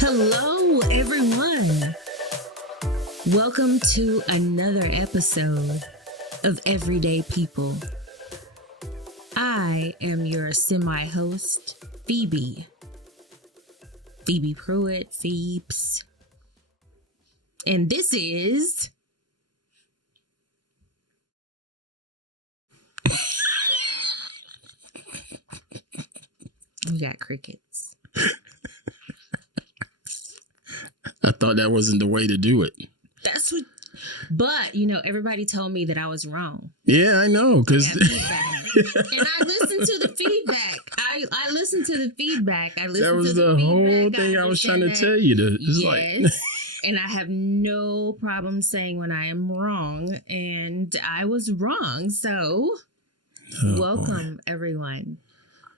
Hello, everyone. Welcome to another episode of Everyday People. I am your semi-host, Phoebe Pruitt, Phoebes. And this is... We got crickets. I thought that wasn't the way to do it. That's what... But, everybody told me that I was wrong. Yeah, I know. Because and I listened to the feedback. I listened to the feedback. That was the whole thing I was trying to tell you. Yes. And I have no problem saying when I am wrong. And I was wrong. So, welcome, everyone.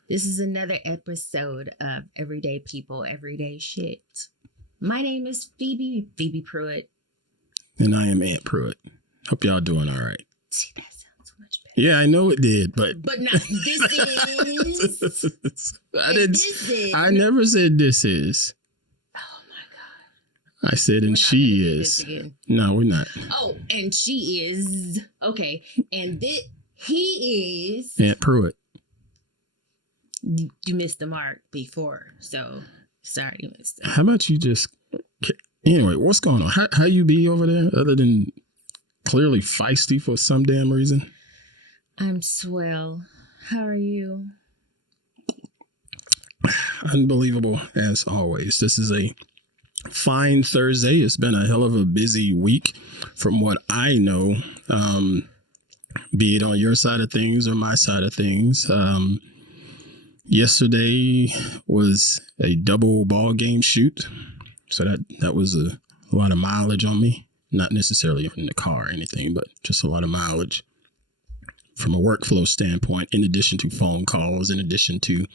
This is another episode of Everyday People, Everyday Shit. My name is Phoebe Pruitt. And I am Aunt Pruitt. Hope y'all doing all right. See, that sounds much better. Yeah, I know it did, but not this is. I never said this is. Oh my God. I said and she is. No, we're not. Oh, and she is. Okay. And he is Aunt Pruitt. You missed the mark before, so sorry you missed it. How about you just... Anyway, what's going on? How you be over there other than clearly feisty for some damn reason? I'm swell. How are you? Unbelievable as always. This is a fine Thursday. It's been a hell of a busy week from what I know, be it on your side of things or my side of things. Yesterday was a double ball game shoot. So that was a lot of mileage on me. Not necessarily in the car or anything, but just a lot of mileage from a workflow standpoint, in addition to phone calls, in addition to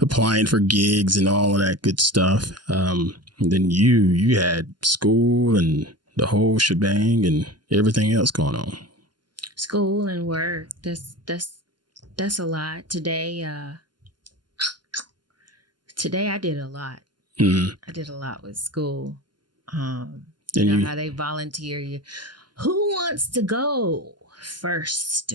applying for gigs and all of that good stuff. And then you had school and the whole shebang and everything else going on. School and work. That's a lot. Today I did a lot. Mm-hmm. I did a lot with school. You know how they volunteer you. Who wants to go first?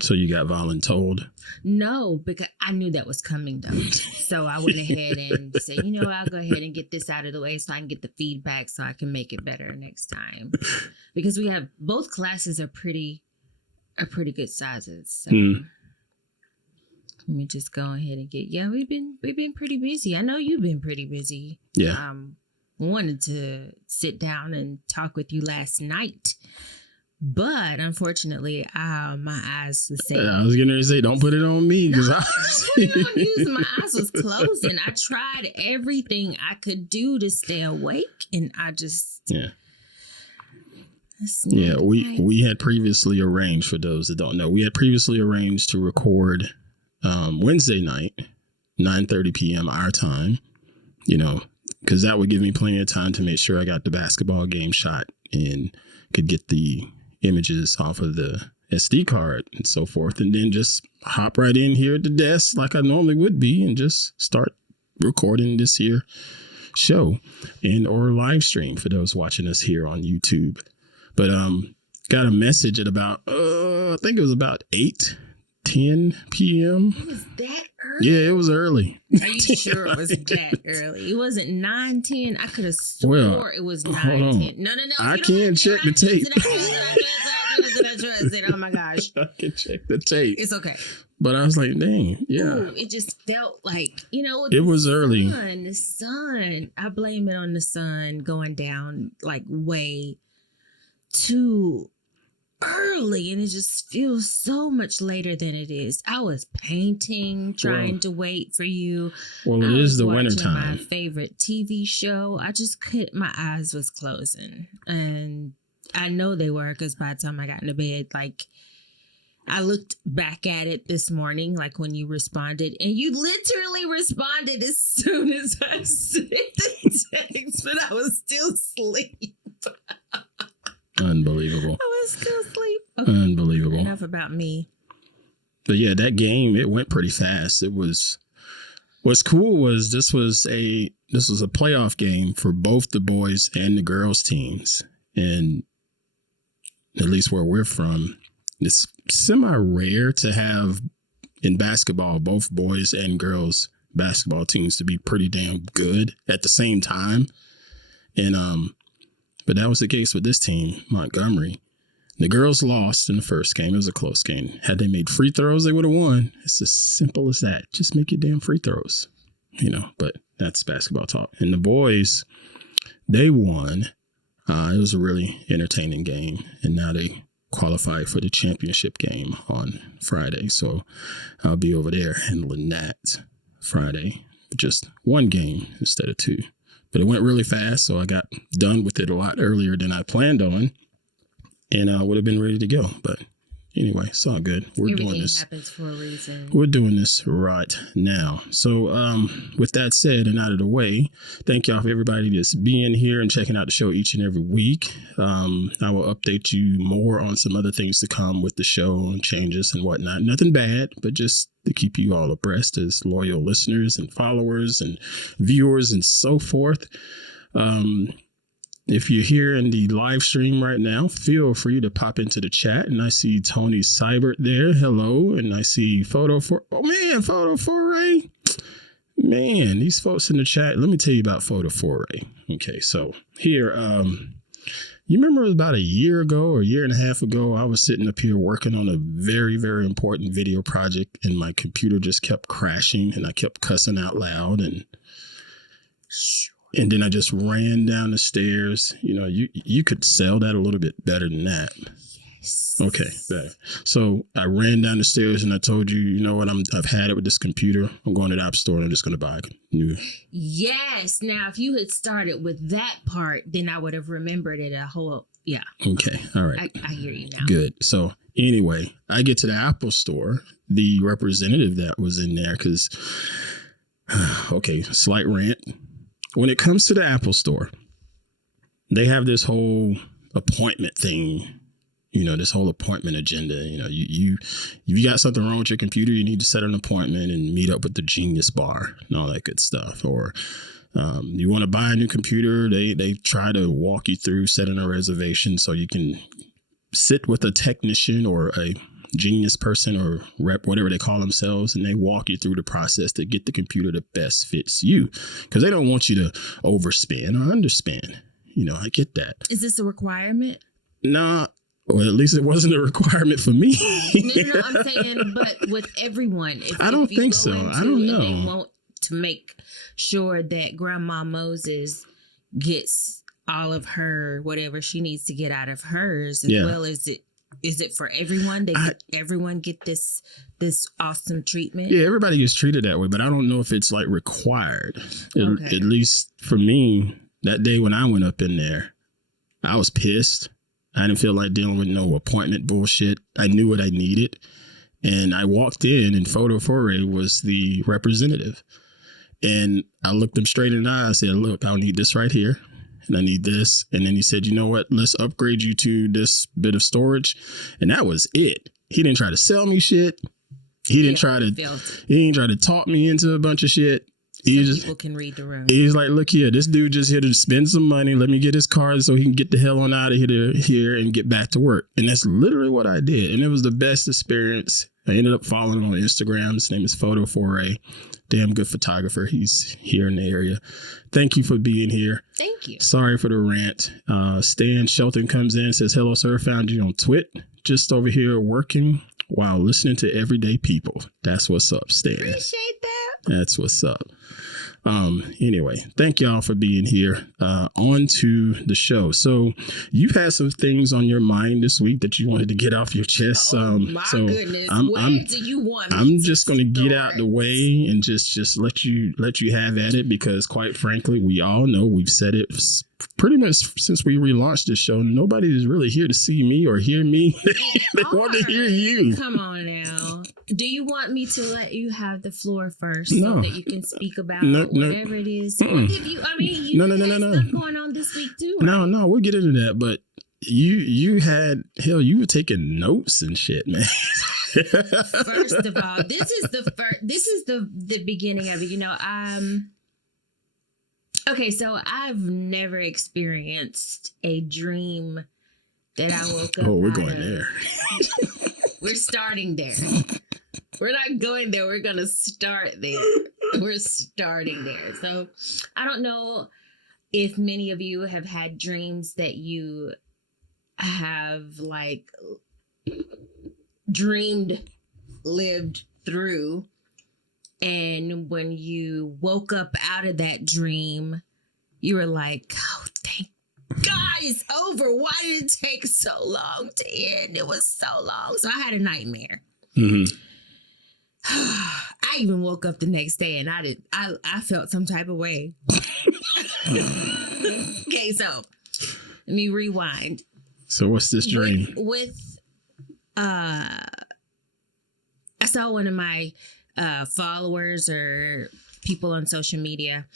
So you got voluntold? No, because I knew that was coming though. So I went ahead and said, I'll go ahead and get this out of the way so I can get the feedback so I can make it better next time. Because we have both classes are pretty good sizes. So. Mm. Let me just go ahead and we've been pretty busy. I know you've been pretty busy. Yeah. Wanted to sit down and talk with you last night, but unfortunately, my eyes was saying. I was gonna say, don't put it on me because my eyes was closing. I tried everything I could do to stay awake, and I just Yeah, we had previously arranged, for those that don't know, to record Wednesday night, 9:30 p.m. our time, because that would give me plenty of time to make sure I got the basketball game shot and could get the images off of the SD card and so forth. And then just hop right in here at the desk like I normally would be and just start recording this here show or live stream for those watching us here on YouTube. But got a message at about, I think it was about 8:10 p.m. It was that early? Yeah, it was early. Are you sure it was that early? It wasn't 9:10. I could have swore it was 9:10. No. I can't check the tape. Oh my gosh. I can check the tape. It's okay. But I was like, dang, yeah. Ooh, it just felt like, it was early. The sun. I blame it on the sun going down like way too early, and it just feels so much later than it is. I was painting, trying to wait for you. Well, it is the winter time. My favorite TV show. I just couldn't. My eyes was closing, and I know they were because by the time I got into bed, I looked back at it this morning, like when you responded, and you literally responded as soon as I sent the text, but I was still asleep. Unbelievable. I was still asleep. Okay. Unbelievable. Enough about me. But yeah, that game, it went pretty fast. It was What's cool was this was a playoff game for both the boys and the girls teams, and at least where we're from, it's semi rare to have in basketball both boys and girls basketball teams to be pretty damn good at the same time, and but that was the case with this team, Montgomery. The girls lost in the first game. It was a close game. Had they made free throws, they would have won. It's as simple as that. Just make your damn free throws, but that's basketball talk. And the boys, they won. It was a really entertaining game. And now they qualify for the championship game on Friday. So I'll be over there handling that Friday. Just one game instead of two. But it went really fast, so I got done with it a lot earlier than I planned on. And I would have been ready to go. But anyway, it's all good. Everything happens for a reason. We're doing this right now. So with that said and out of the way, thank y'all for everybody that's being here and checking out the show each and every week. I will update you more on some other things to come with the show and changes and whatnot. Nothing bad, but just to keep you all abreast as loyal listeners and followers and viewers and so forth. If you're here in the live stream right now, feel free to pop into the chat. And I see Tony Seibert there. Hello. And I see Photo Foray. Man, these folks in the chat. Let me tell you about Photo Foray. Okay, so here, you remember it was about a year ago or a year and a half ago, I was sitting up here working on a very, very important video project and my computer just kept crashing and I kept cussing out loud and then I just ran down the stairs. You could sell that a little bit better than that. Yes. Okay, better. So I ran down the stairs and I told you, you know what? I've had it with this computer. I'm going to the App Store and I'm just going to buy a new. Yes. Now, if you had started with that part, then I would have remembered it a whole. Yeah. Okay. All right. I hear you now. Good. So anyway, I get to the Apple Store. The representative that was in there, because, okay, slight rant. When it comes to the Apple Store, they have this whole appointment thing, this whole appointment agenda. If you got something wrong with your computer, you need to set an appointment and meet up with the Genius Bar and all that good stuff. Or you want to buy a new computer, they try to walk you through setting a reservation so you can sit with a technician or a genius person or rep, whatever they call themselves, and they walk you through the process to get the computer that best fits you, because they don't want you to overspend or underspend. I get that. Is this a requirement? Nah, well, at least it wasn't a requirement for me. No, I'm saying, but with everyone. I don't think so. I don't know. They want to make sure that Grandma Moses gets all of her, whatever she needs to get out of hers, as well as it. Is it for everyone? Everyone get this awesome treatment? Yeah, everybody gets treated that way, but I don't know if it's like required. At least for me, that day when I went up in there, I was pissed. I didn't feel like dealing with no appointment bullshit. I knew what I needed. And I walked in and Photo Foray was the representative. And I looked him straight in the eye. I said, look, I'll need this right here. And I need this. And then he said, you know what? Let's upgrade you to this bit of storage. And that was it. He didn't try to sell me shit. He didn't try to talk me into a bunch of shit. People can read the room. He's like, look here, this dude just here to spend some money. Let me get his card so he can get the hell on out of here and get back to work. And that's literally what I did. And it was the best experience. I ended up following him on Instagram. His name is Photo Foray. Damn good photographer. He's here in the area. Thank you for being here. Thank you. Sorry for the rant. Stan Shelton comes in and says, hello, sir. Found you on Twit. Just over here working while listening to everyday people. That's what's up, Stan. Appreciate that. That's what's up. Anyway, thank y'all for being here. On to the show. So you've had some things on your mind this week that you wanted to get off your chest. My goodness. I'm just going to get out the way and just let you have at it, because quite frankly, we all know, we've said it pretty much since we relaunched this show. Nobody is really here to see me or hear me. They want to hear you. Come on now. Do you want me to let you have the floor first so that you can speak about whatever it is? What have you, no. stuff going on this week too, right? No, we'll get into that. But you were taking notes and shit, man. First of all, this is the beginning of it. Okay, so I've never experienced a dream that I woke up. Oh, we're out going of. there. We're starting there. We're not going there. We're gonna start there. We're starting there. So I don't know if many of you have had dreams that you have like lived through, and when you woke up out of that dream, you were like, oh, thank God it's over. Why did it take so long to end? It was so long. So I had a nightmare. Mm-hmm. I even woke up the next day and I felt some type of way. Okay, so let me rewind. So what's this dream? I saw one of my followers or people on social media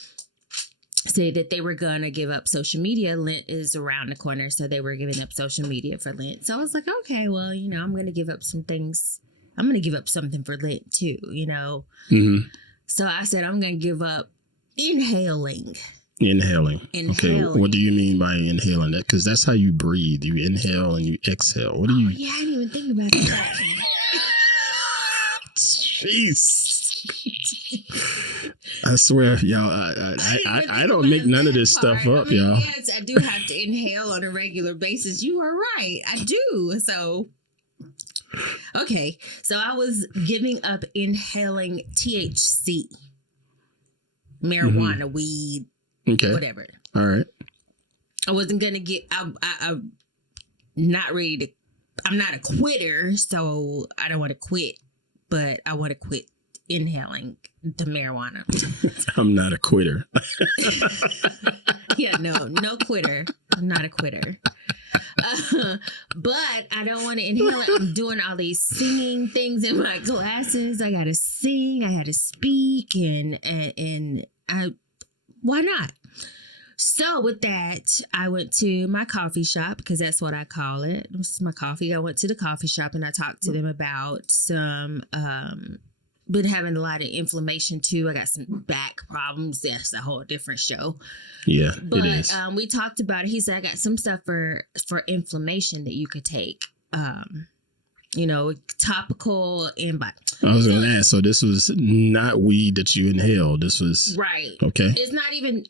say that they were gonna give up social media. Lent is around the corner, so they were giving up social media for Lent. So I was like, okay, well, I'm gonna give up some things. I'm gonna give up something for Lent too, Mm-hmm. So I said I'm gonna give up inhaling. Inhaling. Okay, what do you mean by inhaling that? Because that's how you breathe. You inhale and you exhale. What do you? Yeah, I didn't even think about that. Jeez. I swear, y'all, I don't make none of this stuff up, y'all. Yes, I do have to inhale on a regular basis. You are right. I do. So, okay. So I was giving up inhaling THC, marijuana, weed, whatever. All right. I wasn't going to I'm not ready to, I'm not a quitter, so I don't want to quit, but I want to quit inhaling the marijuana. I'm not a quitter. Yeah, no quitter. I'm not a quitter. But I don't want to inhale it. I'm doing all these singing things in my classes. I got to sing. I had to speak, and why not? So with that, I went to my coffee shop, because that's what I call it. This is my coffee. I went to the coffee shop and I talked to them about some, been having a lot of inflammation too. I got some back problems. That's a whole different show. Yeah, but it is. We talked about it. He said, I got some stuff for inflammation that you could take. Topical and by. I was going to ask. So this was not weed that you inhaled. This was right. Okay. It's not even.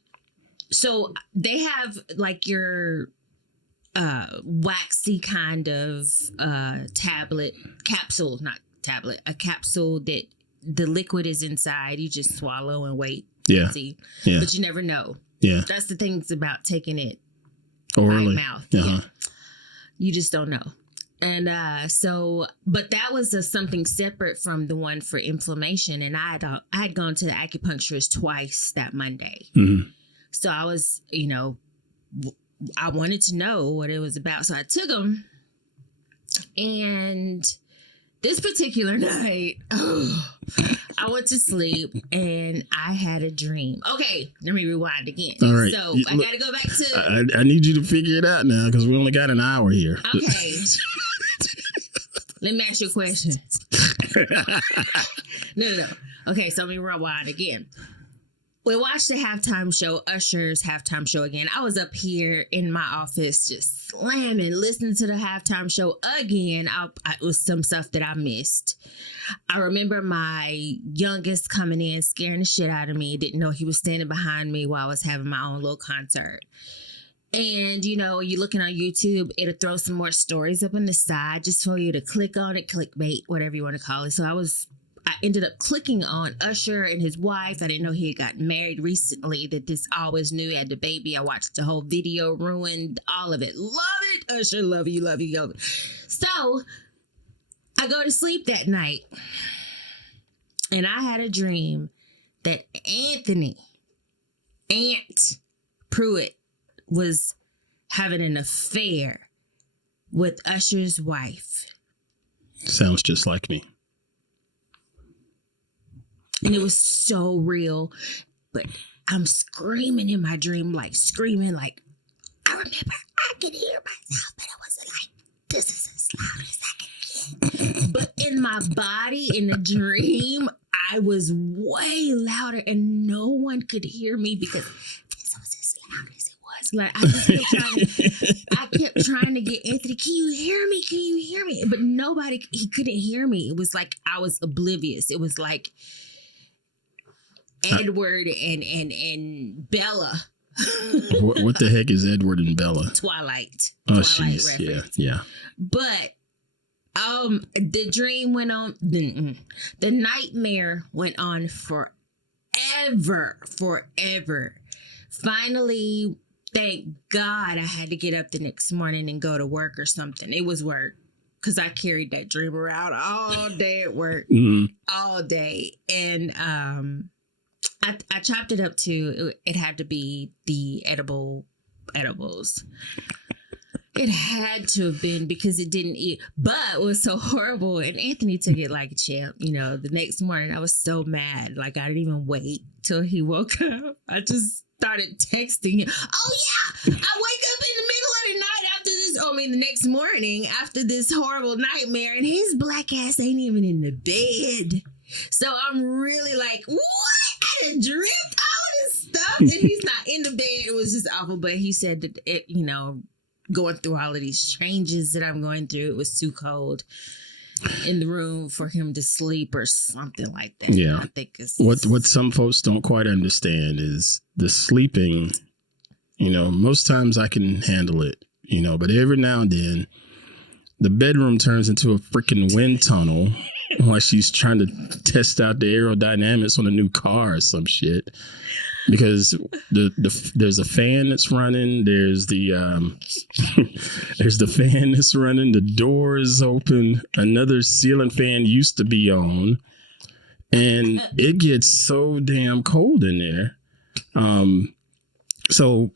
So they have like your waxy kind of capsule a capsule that the liquid is inside. You just swallow and wait. Yeah. See? Yeah. But you never know. Yeah. That's the things about taking it orally. by mouth. Uh-huh. Yeah. You just don't know. And but that was something separate from the one for inflammation. And I had gone to the acupuncturist twice that Monday. Mm-hmm. So I was, I wanted to know what it was about. So I took them. And this particular night, I went to sleep and I had a dream. Okay, let me rewind again. All right. So I got to go back to... I need you to figure it out now, because we only got an hour here. Okay. Let me ask you a question. No. Okay, so let me rewind again. We watched the halftime show, Usher's halftime show again. I was up here in my office just slamming, listening to the halftime show again. It was some stuff that I missed. I remember my youngest coming in, scaring the shit out of me. Didn't know he was standing behind me while I was having my own little concert. And, you're looking on YouTube, it'll throw some more stories up on the side just for you to click on it, clickbait, whatever you want to call it. So I ended up clicking on Usher and his wife. I didn't know he had gotten married recently, that this always knew he had the baby. I watched the whole video, ruined all of it. Love it, Usher. Love you, love you, love you. So I go to sleep that night and I had a dream that Aunt Pruitt was having an affair with Usher's wife. Sounds just like me. And it was so real. But I'm screaming in my dream, I remember I could hear myself, but it wasn't like, this is as loud as I can get. But in my body in the dream, I was way louder and no one could hear me because this was as loud as it was. Like I kept trying to get Anthony, can you hear me? Can you hear me? But he couldn't hear me. It was like I was oblivious. It was like Edward and Bella. What the heck is Edward and Bella? Twilight. Oh, Twilight jeez. reference. Yeah. But the dream went on. The nightmare went on forever. Finally, thank God I had to get up the next morning and go to work or something. It was work because I carried that dream around all day at work, all day. And I chopped it up to, it had to be the edibles. It had to have been because it didn't eat, but it was so horrible. And Anthony took it like a champ. You know, the next morning I was so mad. Like I didn't even wait till he woke up. I just started texting him. Oh yeah, I wake up in the middle of the night after this. The next morning after this horrible nightmare, and his black ass ain't even in the bed. So I'm really like, what? I done dreamt all this stuff, and he's not in the bed. It was just awful. But he said that it, going through all of these changes that I'm going through, it was too cold in the room for him to sleep or something like that. Yeah. I think it's what some folks don't quite understand is the sleeping. Most times I can handle it, but every now and then the bedroom turns into a freaking wind tunnel while she's trying to test out the aerodynamics on a new car or some shit. Because there's a fan that's running, there's the fan that's running, the door is open, another ceiling fan used to be on, and it gets so damn cold in there. So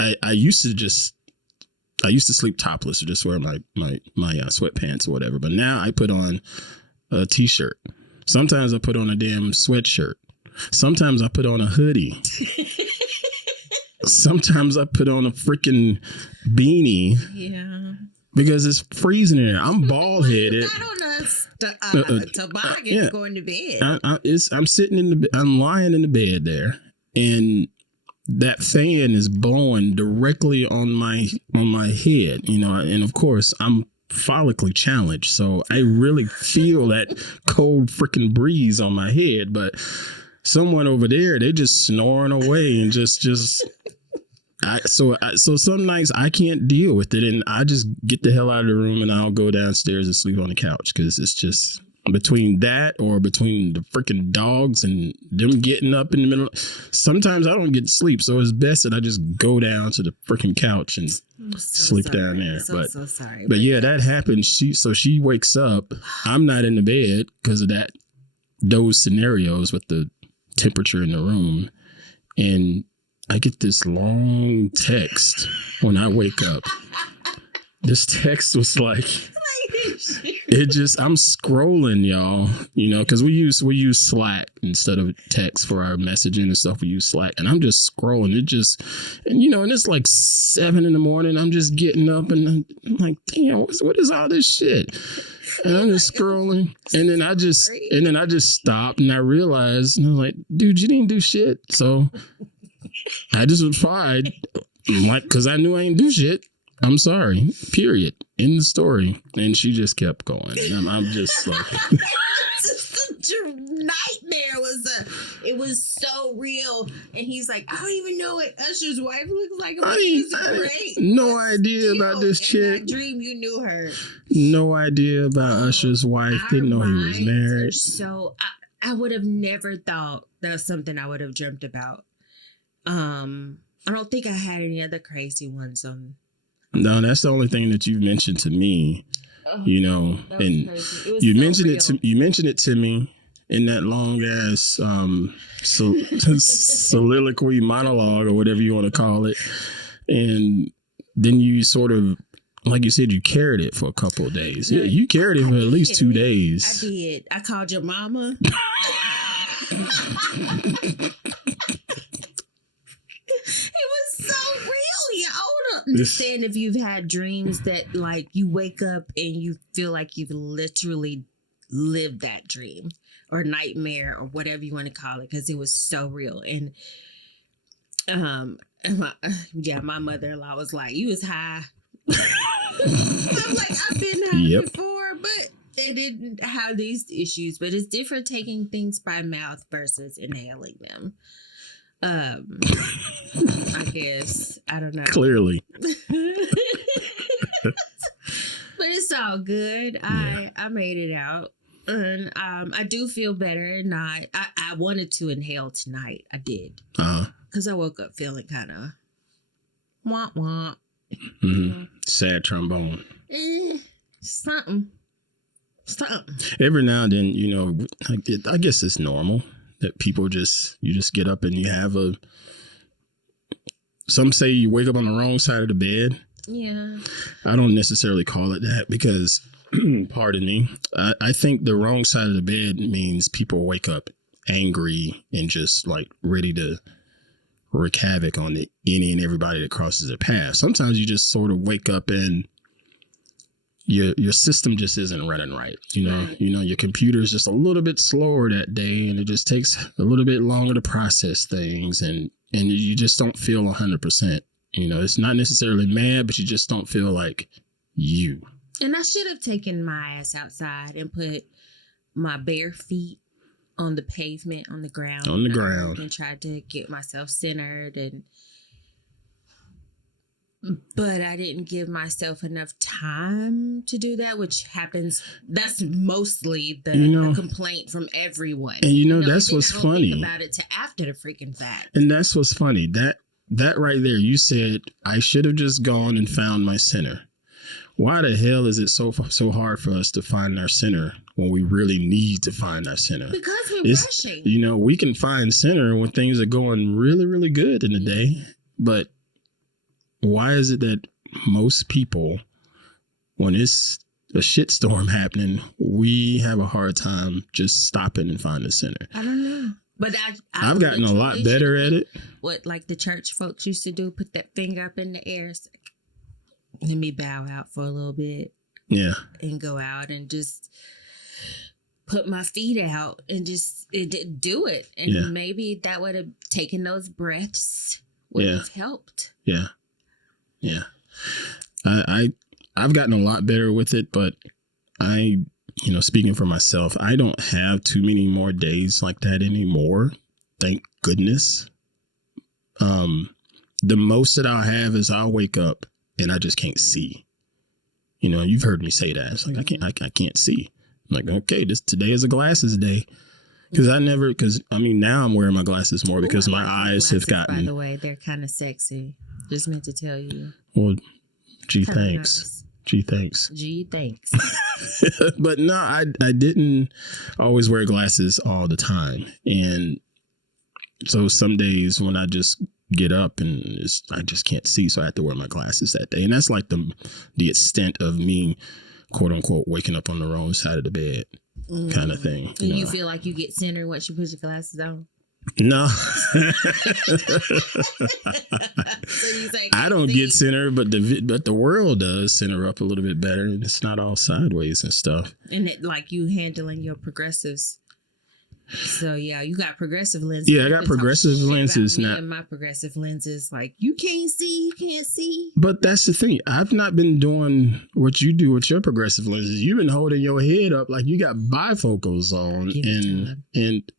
I used to sleep topless or just wear my sweatpants or whatever, but now I put on a t-shirt. Sometimes I put on a damn sweatshirt. Sometimes I put on a hoodie. Sometimes I put on a freaking beanie. Yeah. Because it's freezing in there. I'm bald headed. Not on a toboggan going to bed. I'm lying in the bed there, and that fan is blowing directly on my head. And of course I'm follically challenged, so I really feel that cold freaking breeze on my head, but someone over there, they just snoring away and so some nights I can't deal with it, and I just get the hell out of the room and I'll go downstairs and sleep on the couch because it's just between that or between the freaking dogs and them getting up in the middle. Sometimes I don't get sleep, so it's best that I just go down to the freaking couch and sleep down there. So sorry. But yeah, that happens. She wakes up. I'm not in the bed because of those scenarios with the temperature in the room, and I get this long text when I wake up. This text was like, I'm scrolling, y'all, because we use Slack instead of text for our messaging and stuff. We use Slack, and I'm just scrolling. And it's like 7 a.m. I'm just getting up and I'm like, damn, what is all this shit? And I'm just scrolling, and then I just stopped, and I realized, and I was like, dude, you didn't do shit. So I just replied, like, because I knew I didn't do shit. I'm sorry. Period. In the story. And she just kept going. And I'm just like, the nightmare was so real. And he's like, I don't even know what Usher's wife looks like. I great. No idea about this chick. In that dream, you knew her. No idea about Usher's wife. Didn't know he was married. So I would have never thought that was something I would have dreamt about. I don't think I had any other crazy ones. No, that's the only thing that you've mentioned to me. And you mentioned it to me in that long ass soliloquy monologue or whatever you want to call it, and then you sort of, like you said, you carried it for a couple of days. Yeah, you carried it for at least 2 days. I did. I called your mama. It was so real, y'all. I don't understand if you've had dreams that like you wake up and you feel like you've literally live that dream or nightmare or whatever you want to call it, because it was so real. And my mother-in-law was like, "You was high." I'm like, I've been high before, but they didn't have these issues. But it's different taking things by mouth versus inhaling them. I guess, I don't know. Clearly. But it's all good. I made it out. And I do feel better. And I wanted to inhale tonight. I did. Because I woke up feeling kind of womp womp. Mm-hmm. Sad trombone. Something. Every now and then, you know, I guess it's normal that people you just get up and you have some say you wake up on the wrong side of the bed. Yeah. I don't necessarily call it that because, pardon me, I think the wrong side of the bed means people wake up angry and just like ready to wreak havoc on any and everybody that crosses their path. Sometimes you just sort of wake up and your system just isn't running right. You know, Right. Your computer is just a little bit slower that day, and it just takes a little bit longer to process things, and you just don't feel 100%. You know, it's not necessarily mad, but you just don't feel like you. And I should have taken my ass outside and put my bare feet on the pavement, on the ground. And tried to get myself centered. But I didn't give myself enough time to do that, which happens. That's mostly the complaint from everyone. And that's what's funny. Think about it to after the freaking fact. And that's what's funny. That right there, you said, I should have just gone and found my center. Why the hell is it so hard for us to find our center when we really need to find our center? Because we're rushing. We can find center when things are going really, really good in the day. But why is it that most people, when it's a shitstorm happening, we have a hard time just stopping and finding the center? I don't know. But I've gotten a lot better at it. What, like the church folks used to do, put that finger up in the air. Let me bow out for a little bit. Yeah. And go out and just put my feet out and just do it. And maybe that would have taken those breaths would have helped. Yeah. Yeah. I've gotten a lot better with it, but speaking for myself, I don't have too many more days like that anymore. Thank goodness. The most that I'll have is I'll wake up and I just can't see. You've heard me say that. It's like, I can't see. I'm like, okay, today is a glasses day. Because now I'm wearing my glasses more because my eyes have gotten. By the way, they're kind of sexy. Just meant to tell you. Well, gee, thanks. Nice. Gee, thanks. But no, I didn't always wear glasses all the time. And so some days when I just get up and I just can't see, so I have to wear my glasses that day. And that's like the extent of me, quote unquote, waking up on the wrong side of the bed kind of thing. You feel like you get centered once you put your glasses on? No. So you say, I don't get centered, but the world does center up a little bit better, and it's not all sideways and stuff. And like you handling your progressives. So you got progressive lenses. Yeah, I got progressive lenses now. And my progressive lenses, like you can't see. But that's the thing. I've not been doing what you do with your progressive lenses. You've been holding your head up like you got bifocals on, and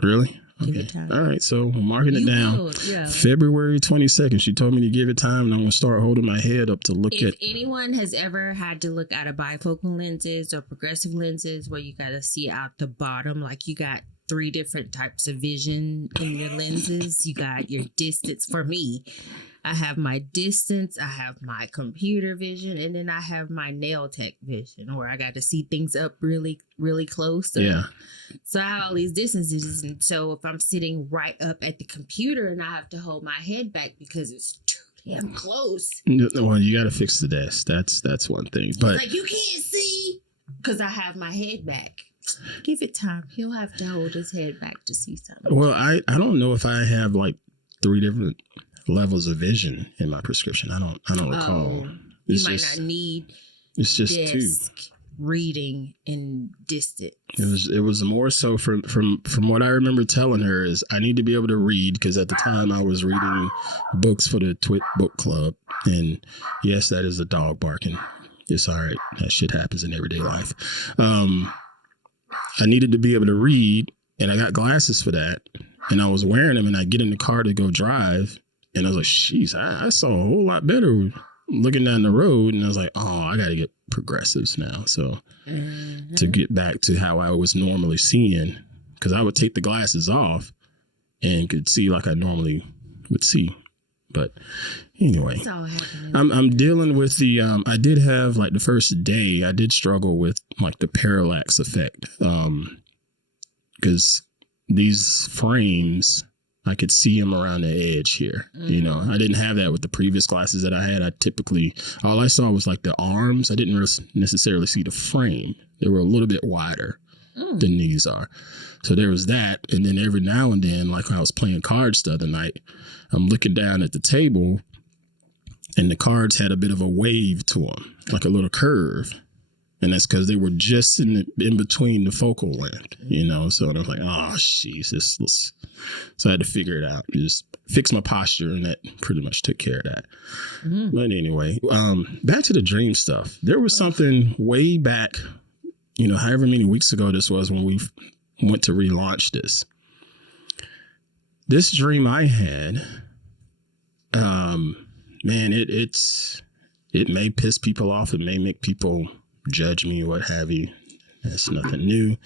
really. Okay. All right. So I'm marking it down. February 22nd. She told me to give it time, and I'm going to start holding my head up to look at. If anyone has ever had to look at a bifocal lenses or progressive lenses where you got to see out the bottom, like you got 3 different types of vision in your lenses. You got your distance. For me, I have my distance, I have my computer vision, and then I have my nail tech vision, where I got to see things up really, really close. So I have all these distances. And so if I'm sitting right up at the computer and I have to hold my head back because it's too damn close. Well, you got to fix the desk. That's one thing. But like, you can't see because I have my head back. Give it time. He'll have to hold his head back to see something. Well, I don't know if I have like 3 different levels of vision in my prescription. I don't recall. You might not need. It's just disc. 2. reading in distance? It was more so from what I remember telling her is I need to be able to read, because at the time I was reading books for the Twit book club, and yes, that is a dog barking. It's all right. That shit happens in everyday life. I needed to be able to read, and I got glasses for that, and I was wearing them, and I get in the car to go drive, and I was like, "Jeez, I saw a whole lot better looking down the road," and I was like, "Oh, I got to get progressives now." So to get back to how I was normally seeing, because I would take the glasses off and could see like I normally would see. But anyway, I'm dealing with the, I did have like the first day, I did struggle with like the parallax effect. Because these frames, I could see them around the edge here. You know, I didn't have that with the previous glasses that I had. All I saw was like the arms. I didn't necessarily see the frame. They were a little bit wider than these are. So there was that. And then every now and then, like when I was playing cards the other night, I'm looking down at the table and the cards had a bit of a wave to them, like a little curve. And that's because they were just in between the focal length, you know? So I was like, oh, Jesus. So I had to figure it out. Just fix my posture, and that pretty much took care of that. But anyway, back to the dream stuff. There was something way back, you know, however many weeks ago this was when we went to relaunch this. This dream I had, man, it may piss people off. It may make people judge me, what have you. That's nothing new.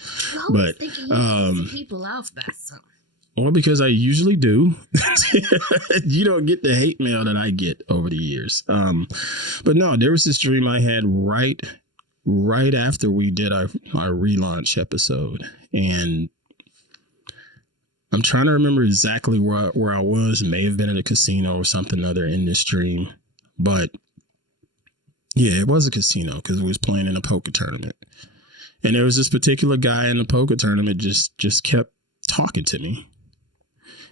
But people off by something. Well, because I usually do. You don't get the hate mail that I get over the years. But no, there was this dream I had right after we did our relaunch episode, and I'm trying to remember exactly where I was. It may have been at a casino or something other in this dream, but yeah, it was a casino because we was playing in a poker tournament, and there was this particular guy in the poker tournament just kept talking to me.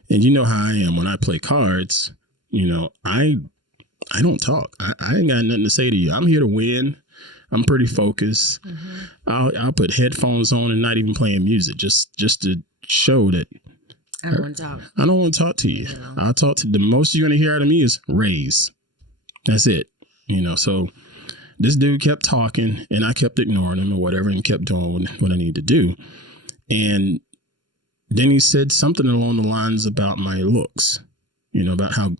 And you know how I am when I play cards. You know, I don't talk. I ain't got nothing to say to you. I'm here to win. I'm pretty focused. I'll put headphones on and not even playing music just to show that I don't want to talk. I don't want to talk to you. I'll talk to the most you're going to hear out of me is raise. That's it. You know, so this dude kept talking and I kept ignoring him or whatever and kept doing what I need to do. And then he said something along the lines about my looks, you know, about how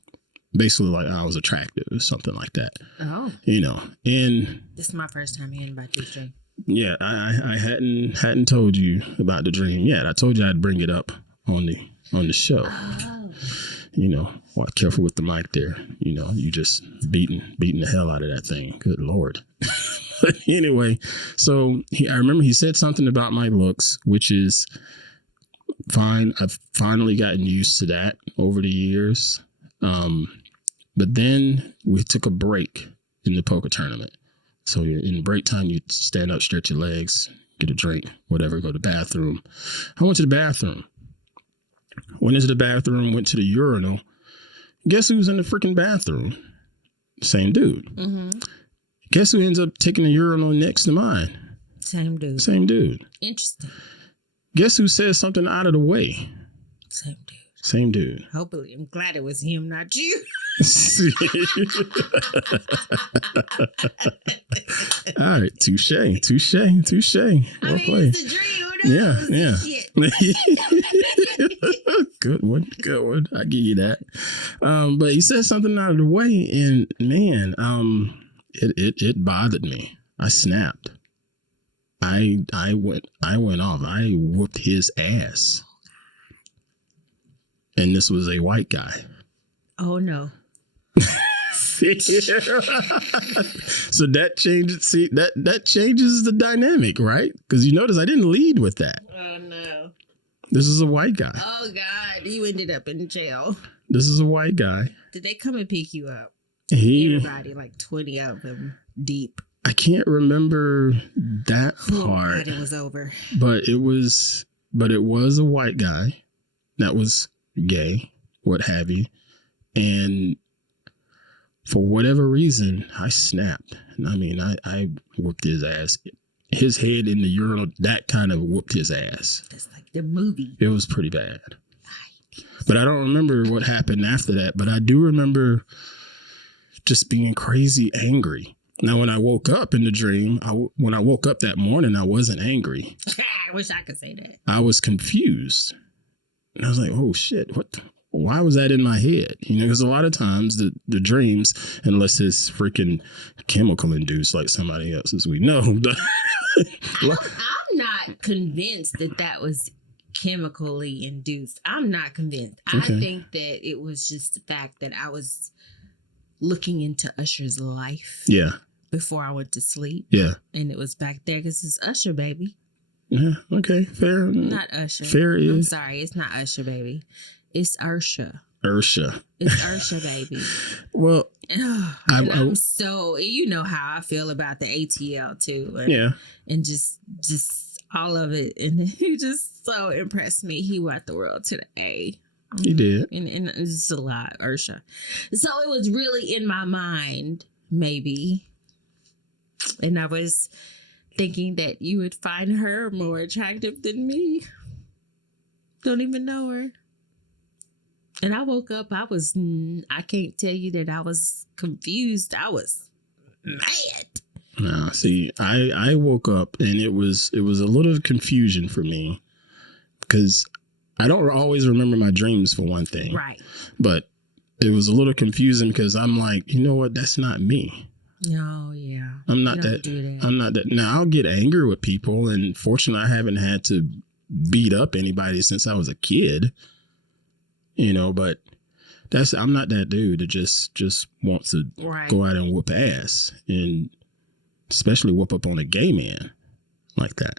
basically like I was attractive or something like that. Oh, you know, and this is my first time hearing about this dream. Yeah, I hadn't told you about the dream yet. I told you I'd bring it up on the show. Oh. You know, well, careful with the mic there. You know, you just beating the hell out of that thing. Good Lord. But anyway, so I remember he said something about my looks, which is fine. I've finally gotten used to that over the years. But then we took a break in the poker tournament. So in break time, you stand up, stretch your legs, get a drink, whatever, go to the bathroom. I went to the bathroom. Went into the bathroom, went to the urinal. Guess who's in the freaking bathroom? Same dude. Guess who ends up taking the urinal next to mine? Same dude. Same dude. Interesting. Guess who says something out of the way? Same dude. Same dude. Hopefully, I'm glad it was him, not you. All right, touche. Well played. It's a dream. Who knows? Yeah. Good one. I give you that. But he said something out of the way, and man, it bothered me. I snapped. I went off. I whooped his ass. And this was a white guy. Oh no. So that changes. See, that changes the dynamic, right? Because you notice I didn't lead with that. Oh no. This is a white guy. Oh God, you ended up in jail. This is a white guy. Did they come and pick you up? Everybody, like 20 of them, deep. I can't remember that part. God, it was over. But it was a white guy that was gay, what have you, and for whatever reason I snapped. I mean, I whooped his ass his head in the urinal, that kind of whooped his ass. That's like the movie. It was pretty bad. But I don't remember what happened after that. But I do remember just being crazy angry. Now, when I woke up in the dream, when I woke up that morning, I wasn't angry. I wish I could say that. I was confused. And I was like, oh, shit, why was that in my head? You know, because a lot of times the dreams, unless it's freaking chemical induced like somebody else's, we know. I'm not convinced that was chemically induced. I'm not convinced. Okay. I think that it was just the fact that I was looking into Usher's life. Yeah. Before I went to sleep. Yeah. And it was back there because it's Usher, baby. Yeah. Okay. Fair. Not Usher. Fair is. I'm sorry. It's not Usher, baby. It's Ursha. Ursha. It's Ursha, baby. Well, I'm so, you know how I feel about the ATL too. And, yeah. And just all of it. And he just so impressed me. He brought the world to the A. He did. And it's just a lot, Ursha. So it was really in my mind, maybe. And I was thinking that you would find her more attractive than me. Don't even know her. And I woke up, I can't tell you that I was confused. I was mad. No, see, I woke up and it was a little confusion for me because I don't always remember my dreams for one thing. Right. But it was a little confusing because I'm like, you know what? That's not me. No, yeah. I'm not that. I'm not that. Now, I'll get angry with people. And fortunately, I haven't had to beat up anybody since I was a kid. You know, but I'm not that dude that just wants to go out and whoop ass. And especially whoop up on a gay man like that,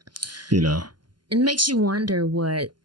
you know. It makes you wonder what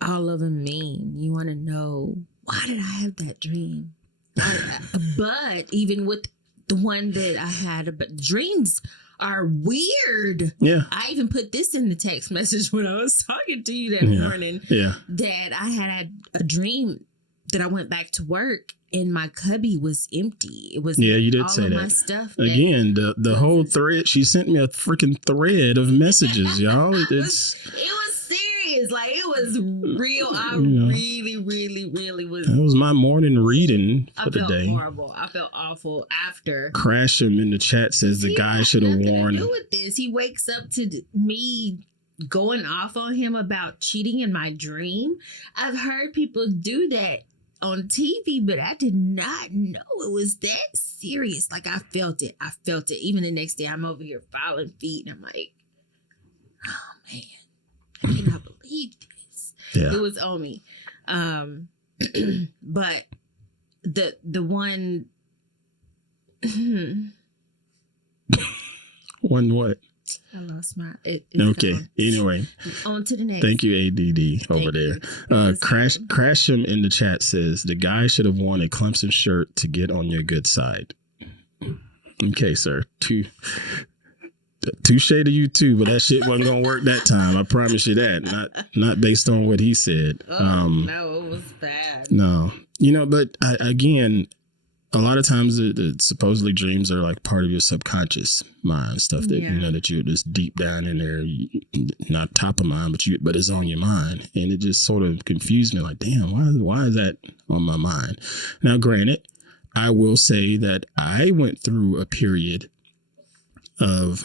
all of them mean. You want to know, why did I have that dream? But even with the one that I had, but dreams are weird. Yeah. I even put this in the text message when I was talking to you that morning. Yeah. That I had a dream that I went back to work and my cubby was empty. It was you did all say of that. my stuff. Again, the whole thread. She sent me a freaking thread of messages, y'all. It was serious. Like, it was real. I really was. That was my morning reading for the day. I felt horrible. I felt awful after. Crash him in the chat says the guy should have warned. To do with this, he wakes up to me going off on him about cheating in my dream. I've heard people do that on TV, but I did not know it was that serious. Like, I felt it. Even the next day, I'm over here filing feet, and I'm like, oh man, I cannot believe this. Yeah. It was on me. But the one one what? I lost my okay gone. Anyway, on to the next. Thank you, ADD over there. Crash him in the chat says the guy should have worn a Clemson shirt to get on your good side. Okay, sir. Touche to you too, but that shit wasn't gonna work that time. I promise you that. Not based on what he said. No, it was bad. No, you know, but again, a lot of times the supposedly dreams are like part of your subconscious mind, stuff that you know that you're just deep down in there, not top of mind, but it's on your mind, and it just sort of confused me. Like, damn, why is that on my mind? Now, granted, I will say that I went through a period of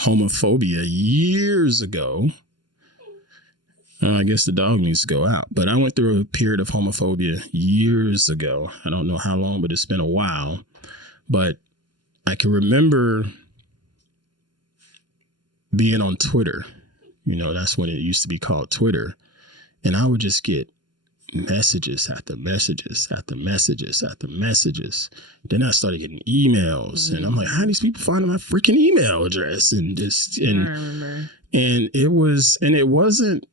homophobia years ago. I guess the dog needs to go out. But I went through a period of homophobia years ago. I don't know how long, but it's been a while. But I can remember being on Twitter. You know, that's when it used to be called Twitter. And I would just get messages after messages after messages after messages. Then I started getting emails. And I'm like, how are these people finding my freaking email address? And it wasn't,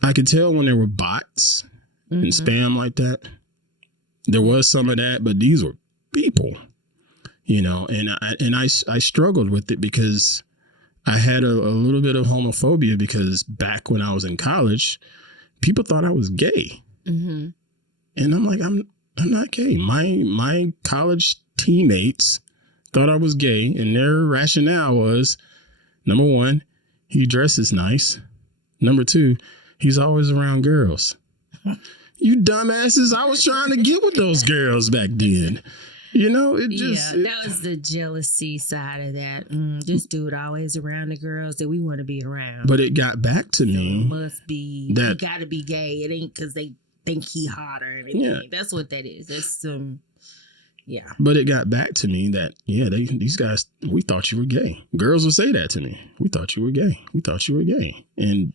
I could tell when there were bots and spam like that. There was some of that, but these were people, you know, and I struggled with it because I had a little bit of homophobia because back when I was in college, people thought I was gay. And I'm like, I'm not gay. My college teammates thought I was gay, and their rationale was, Number one, he dresses nice. Number two, he's always around girls. You dumbasses, I was trying to get with those girls back then. You know, that was the jealousy side of that. This dude always around the girls that we want to be around. But it got back to me. Must be that he got to be gay. It ain't because they think he hot or anything. Yeah. That's what that is. That's yeah. But it got back to me that these guys, we thought you were gay. Girls would say that to me. We thought you were gay. We thought you were gay. And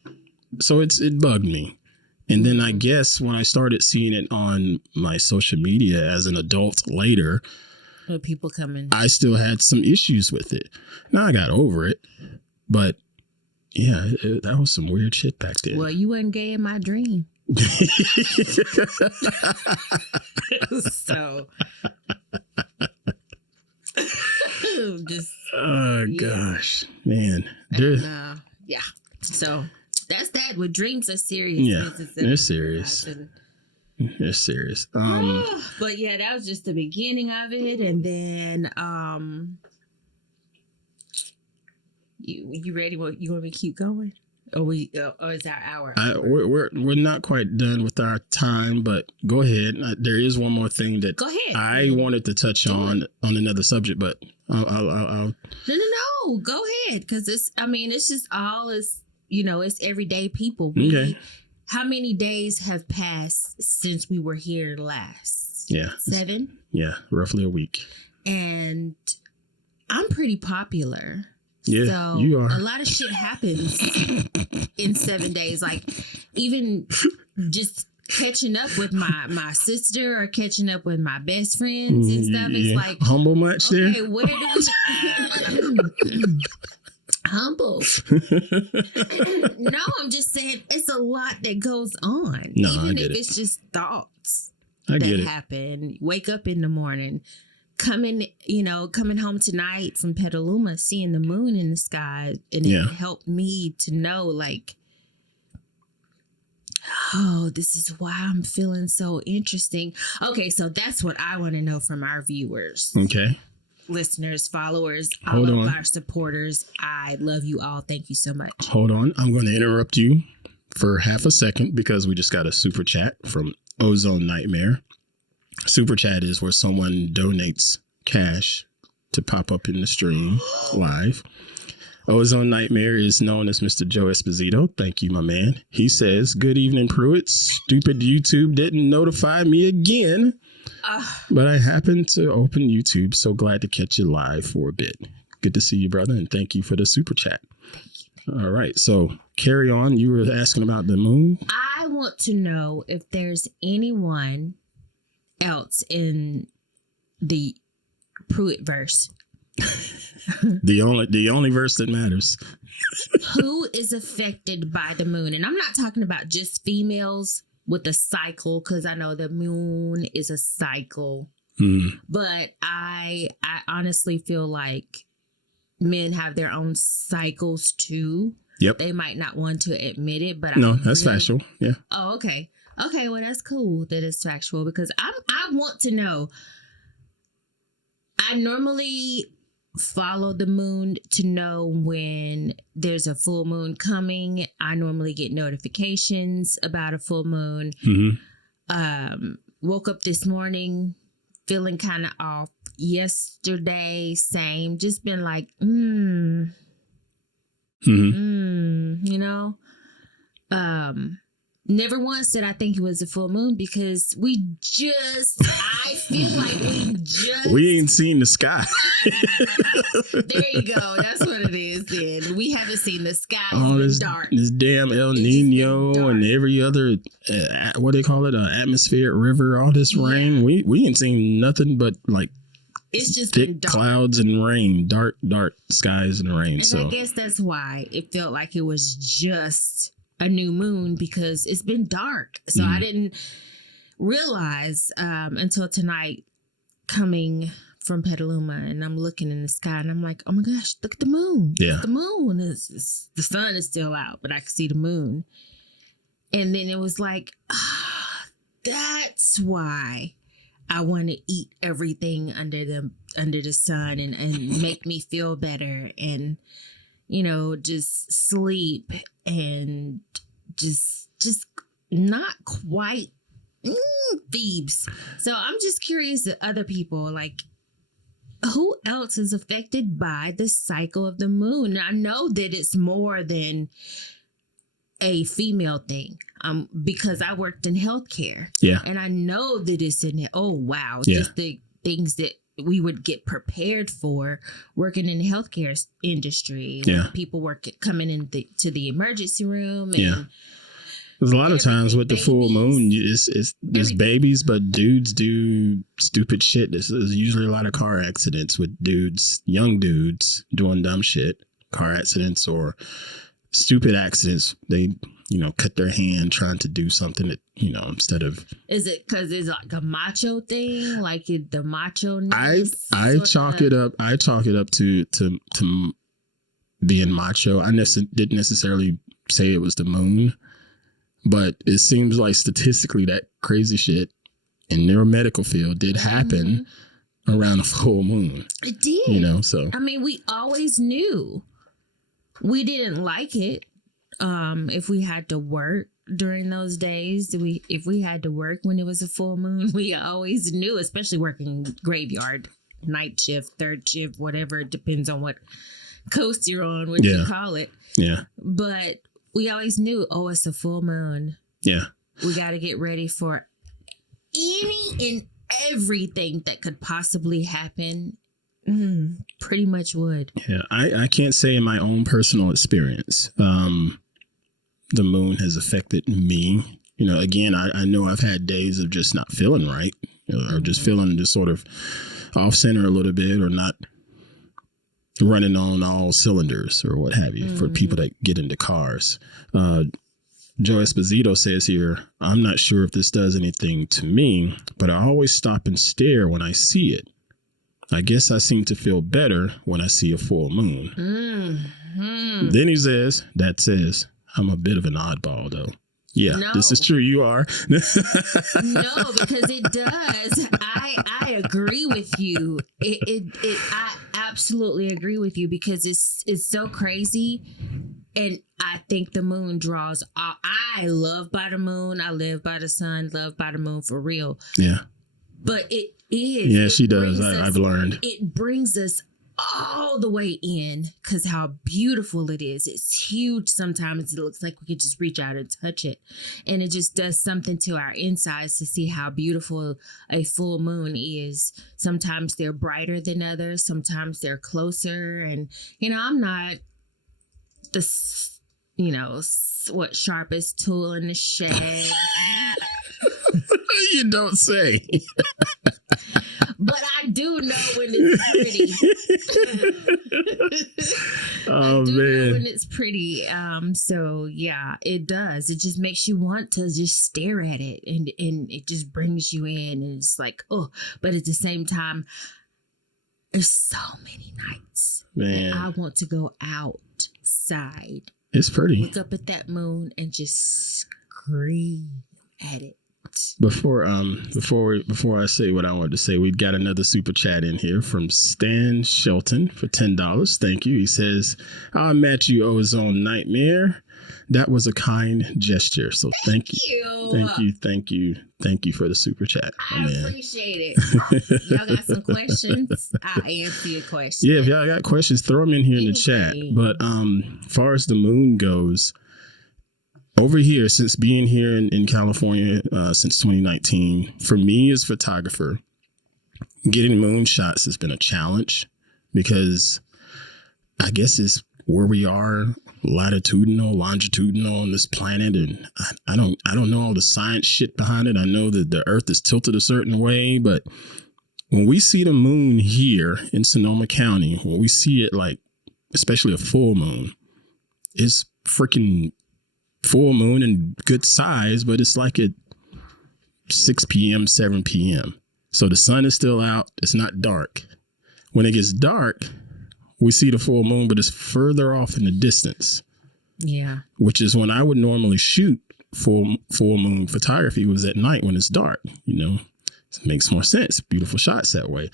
so it bugged me. And then I guess when I started seeing it on my social media as an adult later, people coming, I still had some issues with it. Now I got over it, but yeah, that was some weird shit back then. Well, you wasn't gay in my dream. So, gosh, man, yeah. So. That's that. With dreams are serious. Yeah, they're serious. They're serious. But yeah, that was just the beginning of it, and then you ready? You want me to keep going? Or is our hour? We're not quite done with our time, but go ahead. There is one more thing that go ahead. I wanted to touch on another subject, but I'll No. Go ahead, because it's just all is. It's everyday people. Okay. How many days have passed since we were here last? Yeah. 7? Yeah, roughly a week. And I'm pretty popular. Yeah, so you are. A lot of shit happens in 7 days. Like, even just catching up with my sister or catching up with my best friends and stuff. It's like... Humble much there? Okay, where do we... Humble. No, I'm just saying it's a lot that goes on. No, even I get if it. it's just thoughts that happen. Wake up in the morning, coming home tonight from Petaluma, seeing the moon in the sky, and it helped me to know, like, oh, this is why I'm feeling so interesting. Okay, so that's what I want to know from our viewers. Okay. Listeners, followers, Hold all on. of our supporters. I love you all. Thank you so much. Hold on. I'm going to interrupt you for half a second because we just got a super chat from Ozone Nightmare. Super chat is where someone donates cash to pop up in the stream live. Ozone Nightmare is known as Mr. Joe Esposito. Thank you, my man. He says, "Good evening, Pruitt. Stupid YouTube didn't notify me again. But I happened to open YouTube, so glad to catch you live for a bit. Good to see you, brother, and thank you for the super chat." All right, so carry on. You were asking about the moon. I want to know if there's anyone else in the Pruitt verse. the only verse that matters. Who is affected by the moon? And I'm not talking about just females with a cycle, because I know the moon is a cycle. But I honestly feel like men have their own cycles too. Yep. They might not want to admit it, but that's factual. Yeah. Oh, okay. Okay, well, that's cool that it's factual, because I want to know. I normally follow the moon to know when there's a full moon coming. I normally get notifications about a full moon. Woke up this morning feeling kind of off. Yesterday, same. Just been like, never once did I think it was a full moon, because I feel like we ain't seen the sky. There you go. That's what it is then. We haven't seen the sky. All this dark. This damn El Nino and every other, what they call it, atmospheric river, all this rain. We ain't seen nothing but like it's just thick clouds and rain, dark skies and rain. And so I guess that's why it felt like it was just a new moon, because it's been dark. So I didn't realize until tonight, coming from Petaluma, and I'm looking in the sky and I'm like, oh my gosh, look at the moon. Yeah. The moon is, the sun is still out, but I can see the moon. And then it was like, that's why I want to eat everything under the sun and make me feel better. And just sleep and just not quite Phoebes. So I'm just curious to other people, like, who else is affected by the cycle of the moon? I know that it's more than a female thing, because I worked in healthcare. Yeah. And I know that it's in it. Oh, wow. Yeah. Just the things that we would get prepared for working in the healthcare industry. Yeah. People coming to the emergency room. And yeah. There's a lot of times with the full moon, it's babies, but dudes do stupid shit. There's usually a lot of car accidents with young dudes doing dumb shit, car accidents or stupid accidents. They, cut their hand trying to do something that, instead of. Is it because it's like a macho thing? Like the macho? I chalk it up to being macho. I didn't necessarily say it was the moon. But it seems like statistically that crazy shit in neuromedical field did happen around a full moon. It did. So. I mean, we always knew. We didn't like it if we had to work during those days. If we had to work when it was a full moon, we always knew, especially working graveyard, night shift, third shift, whatever. It depends on what coast you're on, what you call it. Yeah. But we always knew, it's a full moon. Yeah. We got to get ready for any and everything that could possibly happen. Pretty much would. Yeah. I can't say in my own personal experience, the moon has affected me. Again, I know I've had days of just not feeling right, or just feeling just sort of off center a little bit, or not running on all cylinders or what have you, for people that get into cars. Joe Esposito says here, I'm not sure if this does anything to me, but I always stop and stare when I see it. I guess I seem to feel better when I see a full moon. Then he says, I'm a bit of an oddball though. Yeah, no. This is true. You are. No, because it does. I agree with you. I absolutely agree with you, because it's so crazy. And I think the moon draws. I love by the moon. I live by the sun. Love by the moon for real. Yeah. But it is. Yeah, she does. I've learned. It brings us all the way in, because how beautiful it is. It's huge. Sometimes it looks like we could just reach out and touch it, and it just does something to our insides to see how beautiful a full moon is. Sometimes they're brighter than others, sometimes they're closer, and I'm not the sharpest tool in the shed. You don't say. But I do know when it's pretty. Oh, man. Know when it's pretty. So yeah, it does. It just makes you want to just stare at it, and it just brings you in, and it's like, but at the same time, there's so many nights that I want to go outside. It's pretty. Look up at that moon and just scream at it. Before I say what I wanted to say, we got another super chat in here from Stan Shelton for $10. Thank you. He says, "I met you, Ozone Nightmare. That was a kind gesture. So thank you. Thank you for the super chat. I appreciate it. Y'all got some questions? I'll answer your questions. Yeah, if y'all got questions, throw them in here in the chat. But as far as the moon goes, over here, since being here in California since 2019, for me as a photographer, getting moon shots has been a challenge, because I guess it's where we are, latitudinal, longitudinal on this planet, and I don't know all the science shit behind it. I know that the Earth is tilted a certain way, but when we see the moon here in Sonoma County, when we see it, like especially a full moon, it's freaking full moon and good size, but it's like at 6 p.m., 7 p.m. So the sun is still out. It's not dark. When it gets dark, we see the full moon, but it's further off in the distance. Yeah. Which is when I would normally shoot full moon photography, was at night when it's dark, It makes more sense. Beautiful shots that way.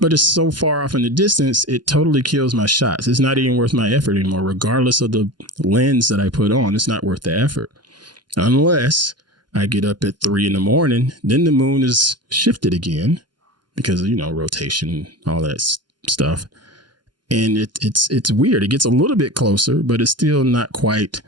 But it's so far off in the distance, it totally kills my shots. It's not even worth my effort anymore. Regardless of the lens that I put on, it's not worth the effort. Unless I get up at 3 a.m, then the moon is shifted again because of, rotation, all that stuff. And it's weird. It gets a little bit closer, but it's still not quite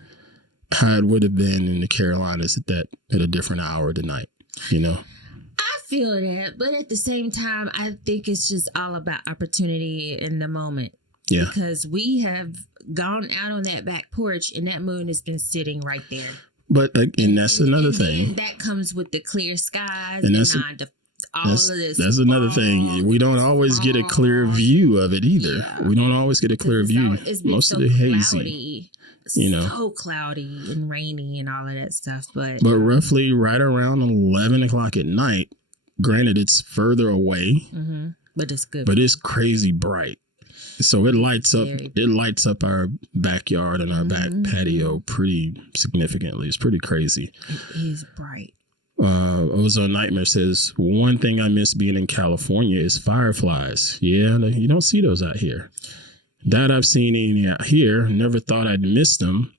how it would have been in the Carolinas at a different hour of the night, I feel that, but at the same time, I think it's just all about opportunity in the moment. Yeah. Because we have gone out on that back porch and that moon has been sitting right there. But and that's another thing. That comes with the clear skies, and that's another thing. We don't always get a clear view of it either. Yeah. We don't always get a clear view. Most of it hazy. So cloudy and rainy and all of that stuff. But roughly right around 11 o'clock at night, granted it's further away, but it's good. But it's crazy bright. So it lights up our backyard and our back patio pretty significantly. It's pretty crazy. It is bright. Ozone Nightmare says, one thing I miss being in California is fireflies. Yeah, you don't see those out here. That I've seen any out here. Never thought I'd miss them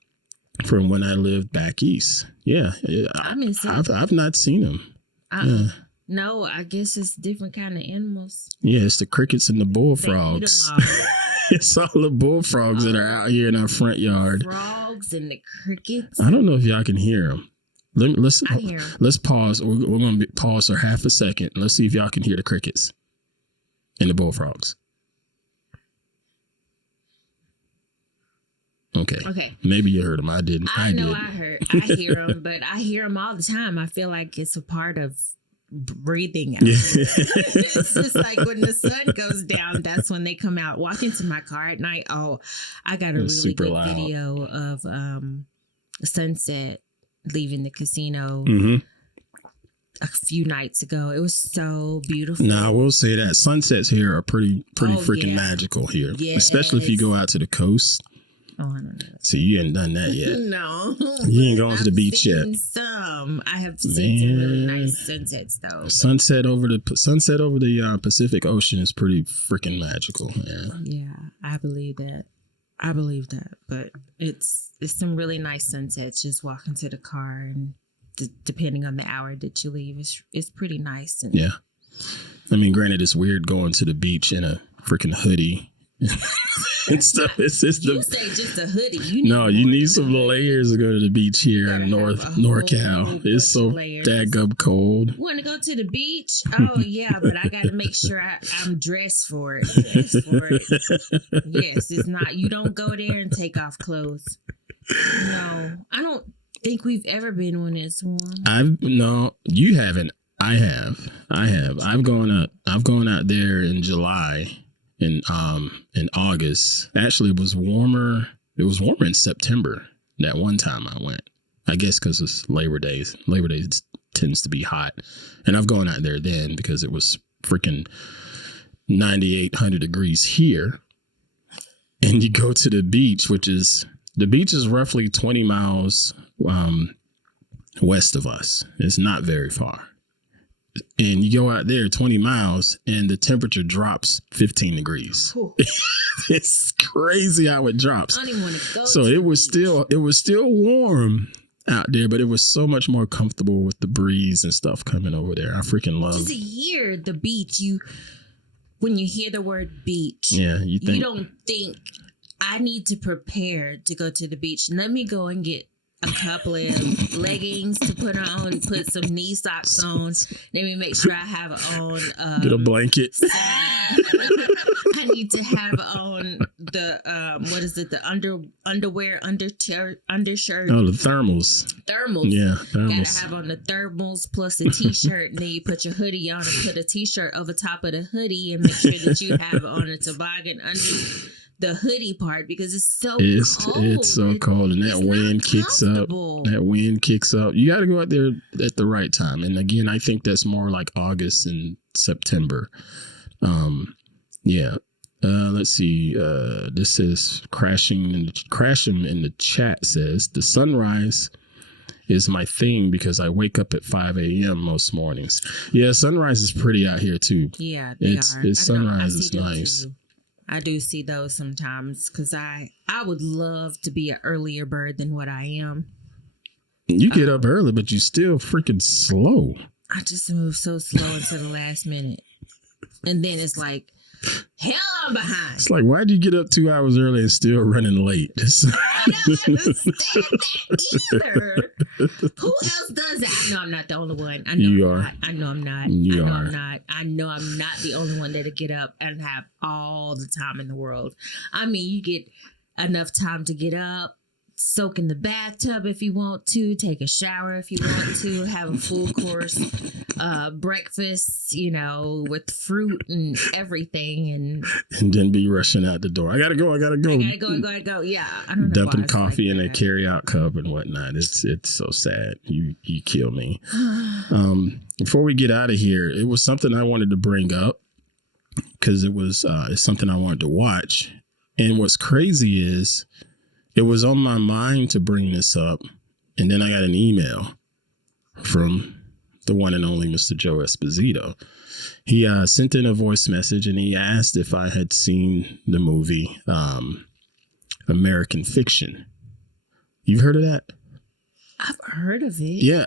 from when I lived back east. Yeah, I've not seen them. Yeah. No, I guess it's different kind of animals. Yeah, it's the crickets and the bullfrogs. It's all the bullfrogs that are out here in our front yard. Frogs and the crickets. I don't know if y'all can hear them. I hear them. Let's pause. We're going to pause for half a second. Let's see if y'all can hear the crickets and the bullfrogs. Okay. Maybe you heard them. I didn't. I hear them, but I hear them all the time. I feel like it's a part of breathing out. It's just like when the sun goes down, that's when they come out. Walk into my car at night. Oh, I got a really good video of sunset leaving the casino a few nights ago. It was so beautiful. Now I will say that sunsets here are pretty freaking magical here, especially if you go out to the coast. Oh, I don't know. See, you ain't done that yet. No. You ain't gone to the beach yet. I have seen some really nice sunsets, though. Sunset over the Pacific Ocean is pretty freaking magical. Yeah, I believe that. But it's some really nice sunsets. Just walking to the car and depending on the hour that you leave, it's pretty nice. And yeah. I mean, granted, it's weird going to the beach in a freaking hoodie. And stuff. It's just you say just a hoodie. You need some layers to go to the beach here in NorCal. It's so daggum cold. Want to go to the beach? Oh yeah, but I got to make sure I'm dressed for it. Yes, it's not. You don't go there and take off clothes. No, I don't think we've ever been when it's warm. You haven't. I have. I've gone out there in July. In August. Actually, it was warmer in September that one time I went. I guess because it's Labor Day. Labor Day tends to be hot. And I've gone out there then because it was freaking 9,800 degrees here. And you go to the beach, the beach is roughly 20 miles west of us. It's not very far. And you go out there 20 miles and the temperature drops 15 degrees. It's crazy how it drops. I don't even want to go. So it was still warm out there, but it was so much more comfortable with the breeze and stuff coming over there. I freaking love just to hear the beach. When you hear the word beach, you don't think I need to prepare to go to the beach. Let me go and get a couple of leggings to put on, put some knee socks on. Let me make sure I have on. Get a blanket. I need to have on the the underwear, undershirt. Oh, the thermals. Yeah, thermals. Gotta have on the thermals plus a t-shirt. And then you put your hoodie on and put a t-shirt over top of the hoodie and make sure that you have on a toboggan under the hoodie part because it's so cold. It's so cold, and that wind kicks up. That wind kicks up. You got to go out there at the right time. And again, I think that's more like August and September. Let's see. This says crashing in the chat says the sunrise is my thing because I wake up at 5 a.m. most mornings. Yeah, sunrise is pretty out here too. Yeah, they are. It's sunrise is nice. Too. I do see those sometimes because I would love to be an earlier bird than what I am. You get up early, but you still freaking slow. I just move so slow until the last minute. And then it's like, hell, I'm behind. It's like, why'd you get up 2 hours early and still running late? I don't understand that either. Who else does that? I know I'm not the only one. I know You I'm are. not. I know I'm not. You I know are. I'm not. I know I'm not the only one that'll get up and have all the time in the world. I mean, you get enough time to get up, soak in the bathtub if you want to, take a shower if you want to, have a full course breakfast, with fruit and everything, and then be rushing out the door. I gotta go. Yeah, I don't know. Dumping coffee in a carry-out cup and whatnot. It's so sad. You kill me. Before we get out of here, it was something I wanted to bring up because it's something I wanted to watch. And what's crazy is it was on my mind to bring this up, and then I got an email from the one and only Mr. Joe Esposito. He sent in a voice message, and he asked if I had seen the movie American Fiction. You've heard of that? I've heard of it. Yeah,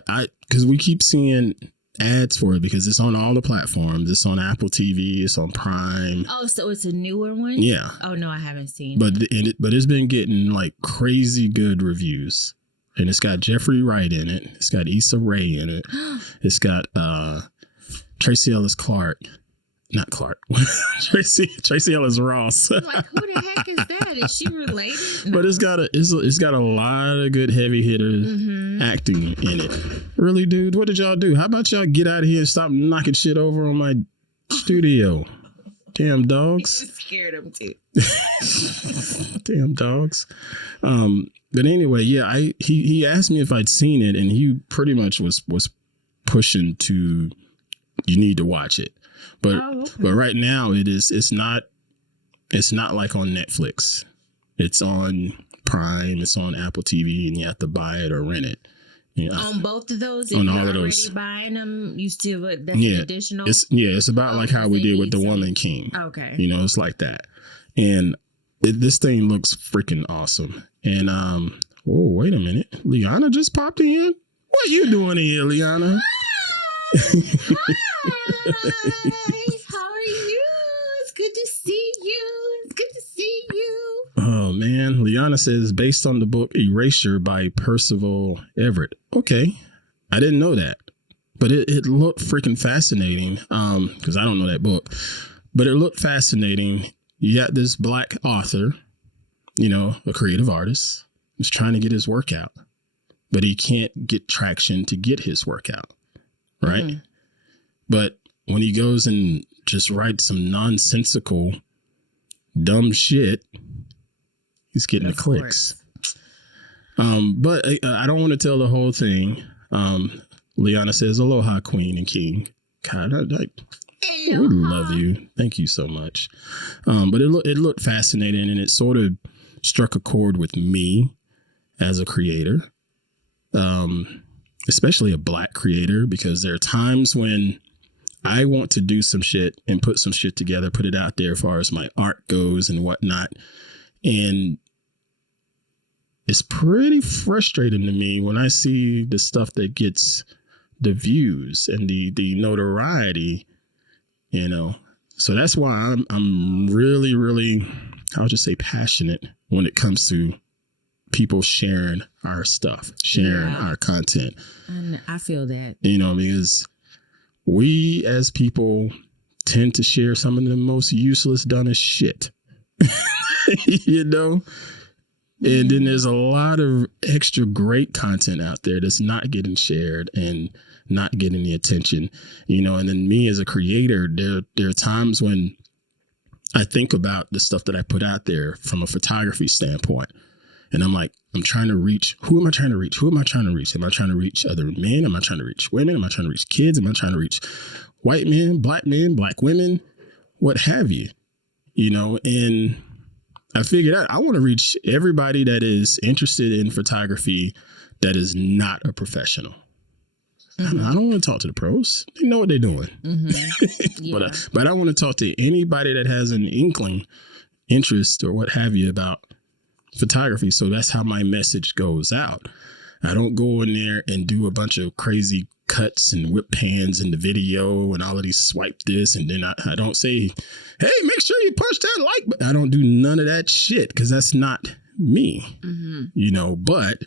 because we keep seeing ads for it because it's on all the platforms. It's on Apple TV. It's on Prime. Oh, so it's a newer one? Yeah. Oh, no, I haven't seen it. But it's been getting like crazy good reviews. And it's got Jeffrey Wright in it. It's got Issa Rae in it. It's got Tracy Ellis Clark. Not Clark. Tracy Ellis Ross. I'm like, who the heck is that? Is she related? No. But it's got a lot of good heavy hitter acting in it. Really, dude? What did y'all do? How about y'all get out of here and stop knocking shit over on my studio? Damn dogs. You scared him too. Damn dogs. But anyway, yeah, he asked me if I'd seen it, and he pretty much was pushing to, you need to watch it. But but right now it's not like on Netflix. It's on Prime, it's on Apple TV, and you have to buy it or rent it. On both of those, on if all you're of already those, buying them, you still that's additional. It's about like how we did with The Woman King. Okay, it's like that, and this thing looks freaking awesome. And oh, wait a minute, Liana just popped in. What are you doing here, Liana? Hi, how are you? It's good to see you. Oh man, Liana says based on the book Erasure by Percival Everett. Okay, I didn't know that, but it looked freaking fascinating. Because I don't know that book, but it looked fascinating. You got this black author, a creative artist, who's trying to get his work out, but he can't get traction to get his work out. Right. Mm-hmm. But when he goes and just writes some nonsensical, dumb shit, he's getting the clicks. But I don't want to tell the whole thing. Liana says, aloha, queen and king. God, we love you. Thank you so much. But it looked fascinating, and it sort of struck a chord with me as a creator. Especially a black creator, because there are times when I want to do some shit and put some shit together, put it out there as far as my art goes and whatnot. And it's pretty frustrating to me when I see the stuff that gets the views and the notoriety, So that's why I'm really, really, I'll just say passionate when it comes to people sharing our stuff, sharing our content. And I feel that. Because we as people tend to share some of the most useless, dumbest shit. And then there's a lot of extra great content out there that's not getting shared and not getting the attention, and then me as a creator, there are times when I think about the stuff that I put out there from a photography standpoint. And I'm like, who am I trying to reach? Am I trying to reach other men? Am I trying to reach women? Am I trying to reach kids? Am I trying to reach white men, black women, what have you? And I figured out I want to reach everybody that is interested in photography that is not a professional. Mm-hmm. I don't want to talk to the pros. They know what they're doing. Mm-hmm. Yeah. But I want to talk to anybody that has an inkling, interest, or what have you about photography. So that's how my message goes out. I don't go in there and do a bunch of crazy cuts and whip pans in the video and all of these swipe this. And then I don't say, hey, make sure you punch that like button. I don't do none of that shit because that's not me, but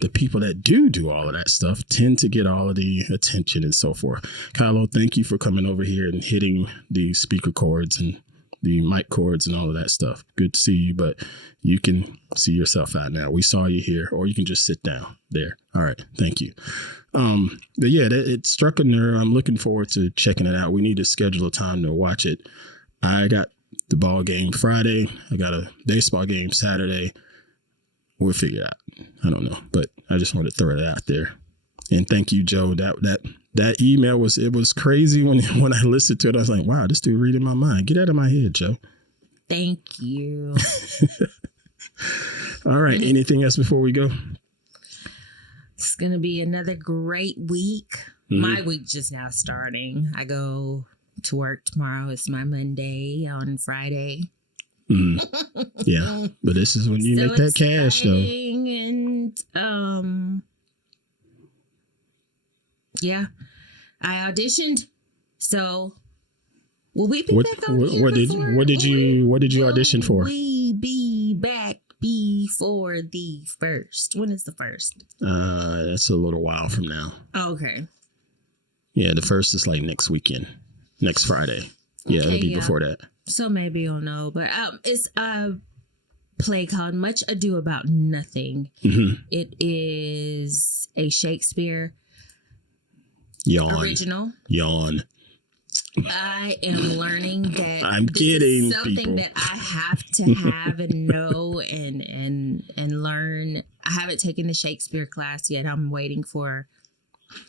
the people that do all of that stuff tend to get all of the attention and so forth. Kylo, thank you for coming over here and hitting the speaker cords and the mic cords and all of that stuff. Good to see you, but you can see yourself out now. We saw you here, or you can just sit down there. All right. Thank you. But yeah, it struck a nerve. I'm looking forward to checking it out. We need to schedule a time to watch it. I got the ball game Friday. I got a baseball game Saturday. We'll figure it out. I don't know, but I just wanted to throw it out there. And thank you, Joe. That email was crazy when I listened to it. I was like, wow, this dude reading my mind. Get out of my head, Joe. Thank you. All right. Anything else before we go? It's going to be another great week. Mm-hmm. My week just now starting. I go to work tomorrow. It's my Monday on Friday. Mm-hmm. Yeah. But this is when you make that cash, though. And, yeah, I auditioned. So will we be back on here what did you audition for? We be back before the 1st. When is the 1st? That's a little while from now. Oh, okay. Yeah, the 1st is like next weekend, next Friday. Yeah, it'll be before that. So maybe you'll know, but it's a play called Much Ado About Nothing. Mm-hmm. It is a Shakespeare original. Yawn. I am learning that I'm kidding. Is something people. That I have to have and know and learn. I haven't taken the Shakespeare class yet. I'm waiting for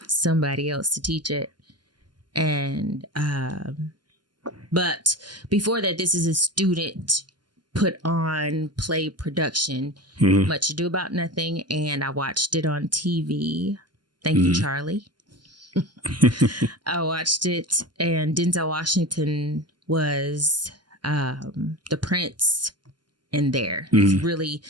somebody else to teach it. And but before that, this is a student put on play production, Much Ado About Nothing, and I watched it on TV. Thank you, Charlie. I watched it, and Denzel Washington was the prince in there. It's really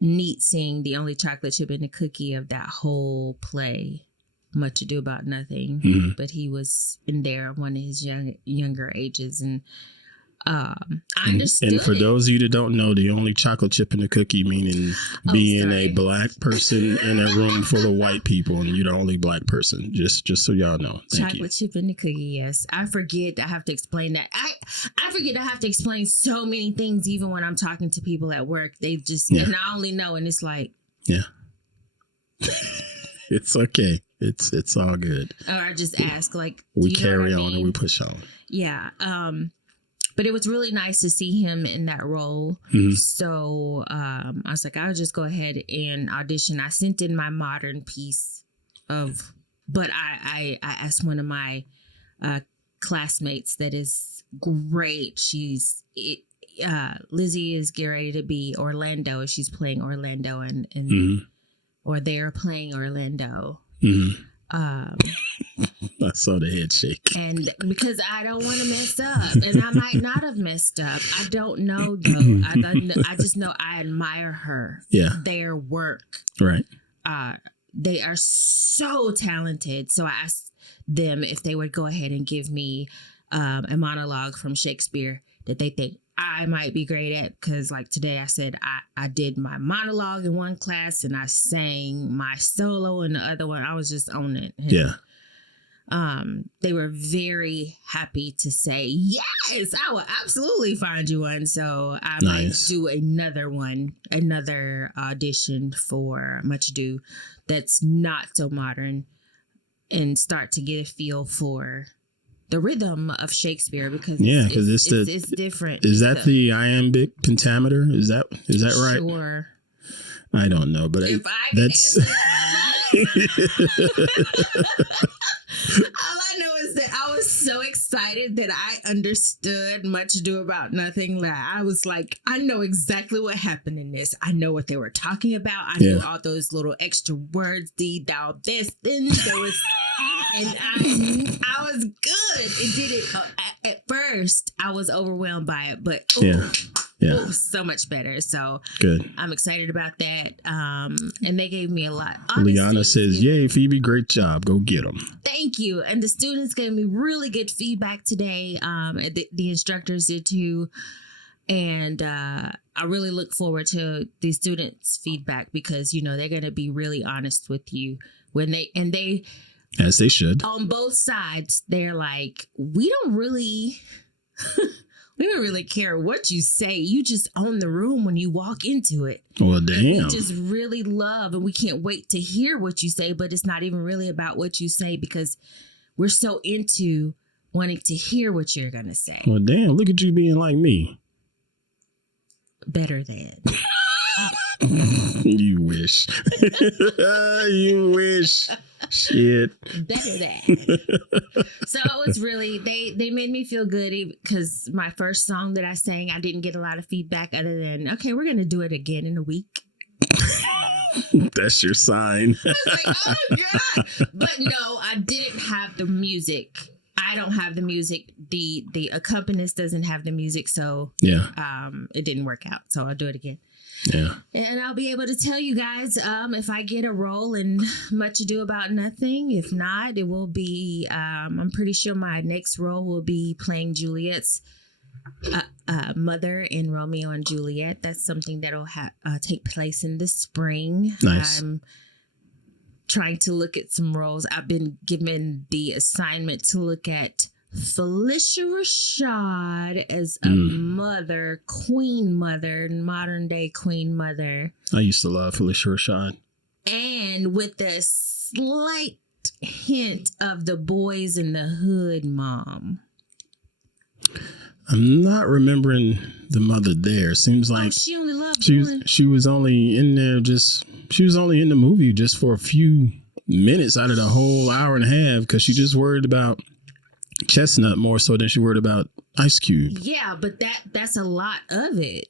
neat seeing the only chocolate chip in the cookie of that whole play, Much Ado About Nothing. But he was in there, one of his younger ages, and I understood. And for those of you that don't know, the only chocolate chip in the cookie, meaning being a black person in a room full of white people, and you're the only black person. Just so y'all know. Chocolate chip in the cookie, yes. I forget I have to explain that. I forget I have to explain so many things, even when I'm talking to people at work. They just and I only know, and it's like, yeah, it's okay. It's all good. Or I just ask, like, we carry on and we push on. Yeah. But it was really nice to see him in that role. So I was like, I'll just go ahead and audition. I sent in my modern piece but I asked one of my classmates that is great. Lizzie is getting ready to be Orlando. She's playing Orlando and or they're playing Orlando. I saw the head shake. And because I don't want to mess up, and I might not have messed up. I don't know, though. I just know I admire her. Yeah. Their work. Right. They are so talented. So I asked them if they would go ahead and give me a monologue from Shakespeare that they think I might be great at. Because like today I said I did my monologue in one class and I sang my solo in the other one. I was just on it. And, yeah. They were very happy to say, yes, I will absolutely find you one. So I might do another audition for Much Ado that's not so modern and start to get a feel for the rhythm of Shakespeare because it's different. Is that the iambic pentameter? Is that right? Sure. I don't know, but that's. All I know is that I was so excited that I understood Much Ado About Nothing. Like, I was like, I know exactly what happened in this. I know what they were talking about. I knew all those little extra words, thee, thou, this, then there was, and I was good. It did it. At first, I was overwhelmed by it, but so much better. So good. I'm excited about that. And they gave me a lot. Liana says, "Yay, Phoebe, great job. Go get them." Thank you. And the students gave me really good feedback today. The instructors did too. And I really look forward to the students' feedback because, they're going to be really honest with you when they, as they should. On both sides, they're like, we don't really care what you say. You just own the room when you walk into it. Well, damn. And we just really love, and we can't wait to hear what you say, but it's not even really about what you say because we're so into wanting to hear what you're going to say. Well, damn, look at you being like me. Better than. You wish. You wish. Shit. Better than. So it was really, they made me feel good because my first song that I sang, I didn't get a lot of feedback other than, okay, we're going to do it again in a week. That's your sign. I was like, oh God. But no, I didn't have the music. I don't have the music. The accompanist doesn't have the music. So it didn't work out. So I'll do it again. Yeah. And I'll be able to tell you guys if I get a role in Much Ado About Nothing. If not, it will be, I'm pretty sure my next role will be playing Juliet's mother in Romeo and Juliet. That's something that'll take place in the spring. Nice. I'm trying to look at some roles. I've been given the assignment to look at Felicia Rashad as a mother, queen mother, modern day queen mother. I used to love Felicia Rashad. And with a slight hint of the Boys in the Hood mom. I'm not remembering the mother there. Seems like she only loved she was only in there she was only in the movie just for a few minutes out of the whole hour and a half because she just worried about Chestnut more so than she worried about Ice Cube. Yeah, but that's a lot of it,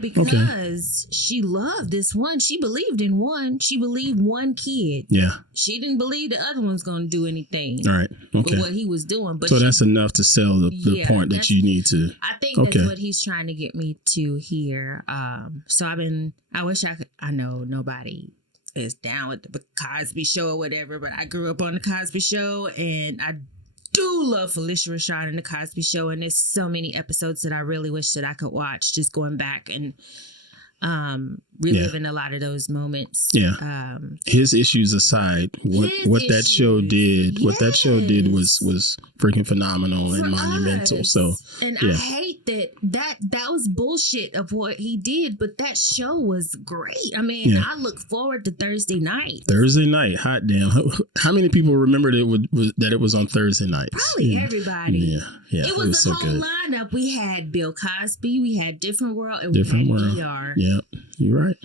because she loved this one. She believed in one. She believed one kid. Yeah. She didn't believe the other one's going to do anything. All right. Okay. For what he was doing. But so that's enough to sell the point that you need to. I think that's what he's trying to get me to hear. So I wish I know nobody is down with the Cosby Show or whatever, but I grew up on the Cosby Show and I do love Felicia Rashad and the Cosby Show, and there's so many episodes that I really wish that I could watch, just going back and reliving a lot of those moments. Yeah. His issues aside, what that show did, was freaking phenomenal and monumental. So, and I hate that was bullshit of what he did, but that show was great. I mean, I look forward to Thursday night. Hot damn! How many people remembered that it was on Thursday night? Probably everybody. Yeah. It was a so whole good. lineup. We had Bill Cosby, we had Different World, and Different we had World. ER. Yeah, you're right.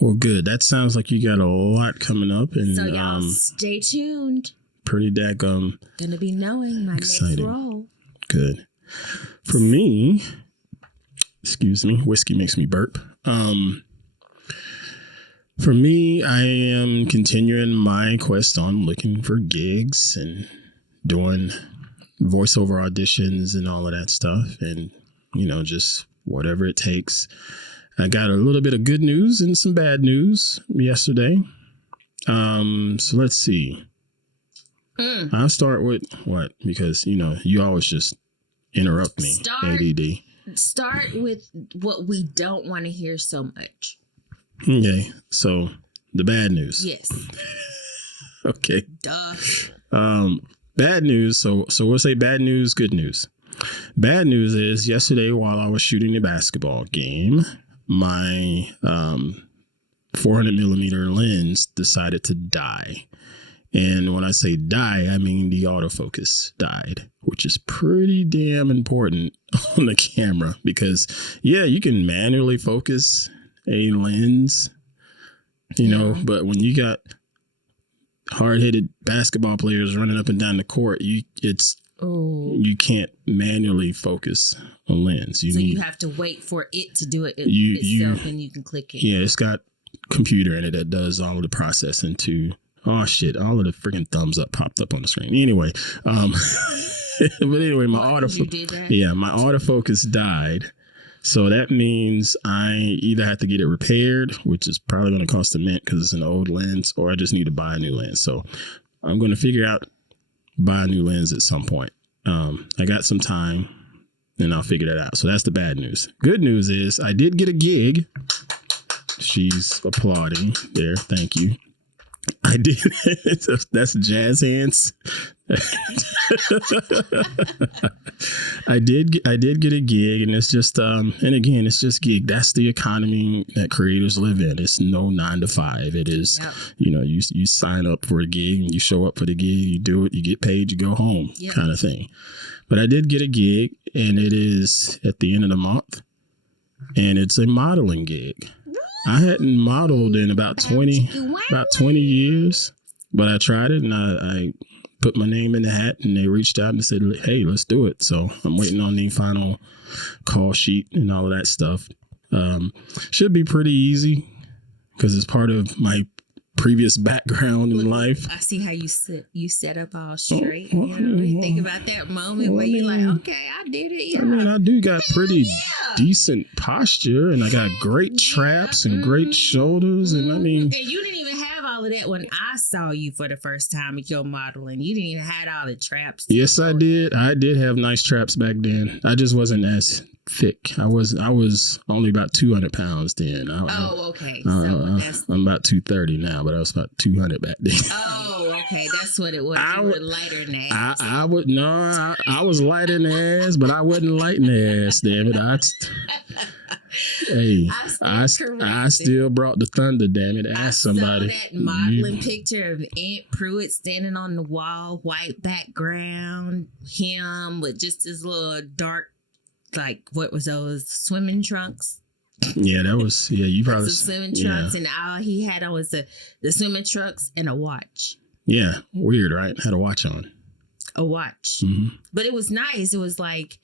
Well, good. That sounds like you got a lot coming up, and so y'all stay tuned. Pretty daggum. Gonna be knowing my exciting. next role. Good. For me, excuse me, whiskey makes me burp. For me, I am continuing my quest on looking for gigs and doing voiceover auditions and all of that stuff, and just whatever it takes. I got a little bit of good news and some bad news yesterday. So let's see. I'll start with what? Because, you always just interrupt me, ADD. Start with what we don't want to hear so much. Okay. So the bad news. Yes. Okay. Duh. Bad news. So we'll say bad news, good news. Bad news is yesterday while I was shooting the basketball game, my 400 millimeter lens decided to die. And when I say die, I mean the autofocus died, which is pretty damn important on the camera because, you can manually focus a lens, but when you got hard-headed basketball players running up and down the court, you can't manually focus a lens. You have to wait for it to do it itself, and you can click it. Yeah, it's got computer in it that does all of the processing too. Oh shit! All of the freaking thumbs up popped up on the screen. Anyway, but anyway, my autofocus died. So that means I either have to get it repaired, which is probably going to cost a mint because it's an old lens, or I just need to buy a new lens. So I'm going to figure out buy a new lens at some point. I got some time and I'll figure that out. So that's the bad news. Good news is I did get a gig. She's applauding there. Thank you. I did. That's jazz hands. I did get a gig, and it's just and again, it's just gig. That's the economy that creators live in. It's no 9 to 5. It is, you sign up for a gig and you show up for the gig, you do it, you get paid, you go home, kind of thing. But I did get a gig, and it is at the end of the month, and it's a modeling gig. I hadn't modeled in about 20 years, but I tried it, and I put my name in the hat, and they reached out and said, hey, let's do it. So I'm waiting on the final call sheet and all of that stuff. Should be pretty easy because it's part of my previous background in life. I see how you set up all straight. You think about that moment where you're like, okay, I did it. Yeah. I mean, I do got pretty decent posture, and I got great traps and great shoulders. And I mean, and you didn't even have all of that when I saw you for the first time at your modeling. You didn't even have all the traps. Yes, I did. I did have nice traps back then. I just wasn't as thick. I was only about 200 pounds then. Okay. I'm about 230 now, but I was about 200 back then. Oh, okay. That's what it was. You were lighter than ass. I was lighter than ass, but I wasn't light in the ass, damn it. I still brought the thunder, damn it. Ask somebody. I saw that modeling picture of Aunt Pruitt standing on the wall, white background, him with just his little dark, like, what was those, swimming trunks? Yeah, that was, you probably. Swimming trunks, and all he had on was the swimming trunks and a watch. Yeah, weird, right? Had a watch on. A watch. Mm-hmm. But it was nice. It was like,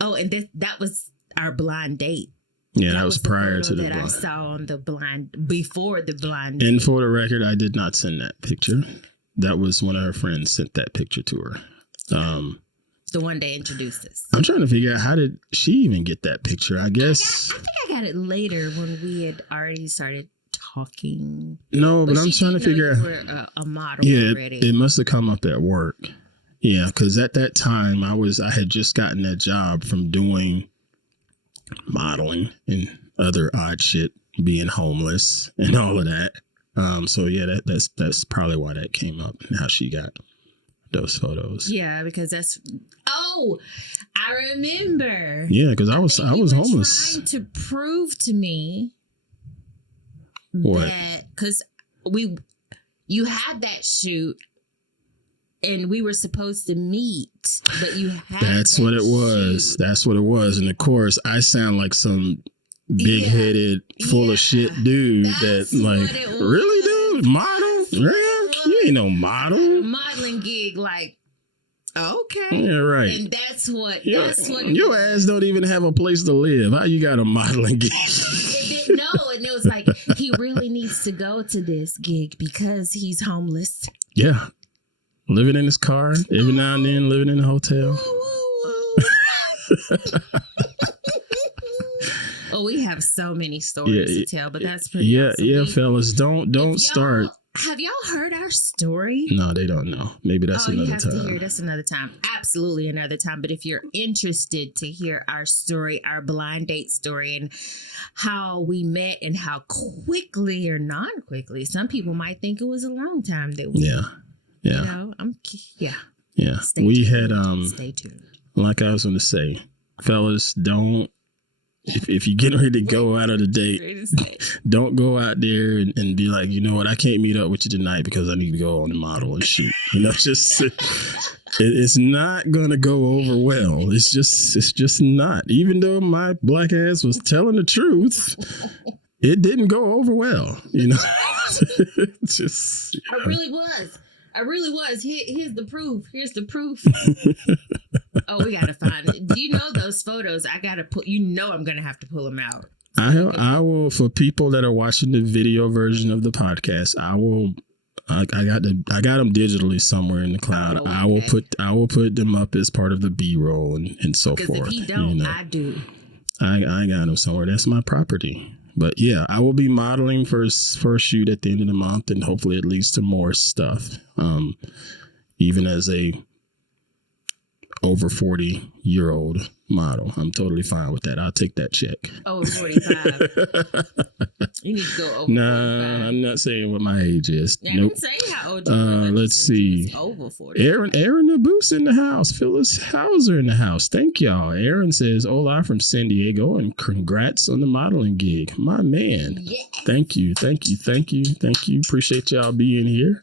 and that was our blind date. Yeah, that was prior to the blind. I saw on the before the blind date. And for the record, I did not send that picture. That was one of her friends sent that picture to her. The one that introduced us. I'm trying to figure out, how did she even get that picture? I guess. I think I got it later when we had already started talking. No, but I'm trying to figure out. You were a model already. It must have come up at work. Yeah, because at that time I had just gotten that job from doing modeling and other odd shit, being homeless and all of that. So yeah, that's probably why that came up and how she got those photos. Yeah, because I remember. Yeah, because I was homeless. Trying to prove to me what? That because you had that shoot. And we were supposed to meet, but you had. That's what it was. Shoot. That's what it was. And of course, I sound like some big-headed, full of shit dude. That's like, really, dude, model? Yeah, you ain't no model. Modeling gig, like, okay, yeah, right. And that's what. Your ass don't even have a place to live. How you got a modeling gig? No, and it was like he really needs to go to this gig because he's homeless. Yeah. Living in his car, every now and then living in a hotel. Oh, we have so many stories to tell, but that's pretty awesome. Yeah, fellas, don't start. Have y'all heard our story? No, they don't know. Maybe that's another time. To hear. That's another time. Absolutely another time. But if you're interested to hear our story, our blind date story, and how we met and how quickly or non-quickly, some people might think it was a long time that we Yeah. You know, Yeah. Stay tuned. Like I was going to say, fellas, don't, if you're getting ready to go out of the date, don't go out there and be like, you know what, I can't meet up with you tonight because I need to go on the model and shoot. Just it's not going to go over well. It's just not. Even though my black ass was telling the truth, it didn't go over well, Just I really was. Here's the proof. Oh, we gotta find it. Do you know those photos? I gotta put. I'm gonna have to pull them out. I will, for people that are watching the video version of the podcast, I got them digitally somewhere in the cloud. Oh, okay. I will put them up as part of the B-roll and so forth. Because if he don't, I do. I got them somewhere. That's my property. But yeah, I will be modeling for a shoot at the end of the month, and hopefully it leads to more stuff. Even as a over 40-year-old model, I'm totally fine with that. I'll take that check. Over 45. You need to go over 45. Nah, I'm not saying what my age is. Yeah, nope. I didn't say how old you were. Let's see. Over 40. Aaron Naboose in the house. Phyllis Hauser in the house. Thank y'all. Aaron says, hola from San Diego, and congrats on the modeling gig. My man. Yes. Thank you. Appreciate y'all being here.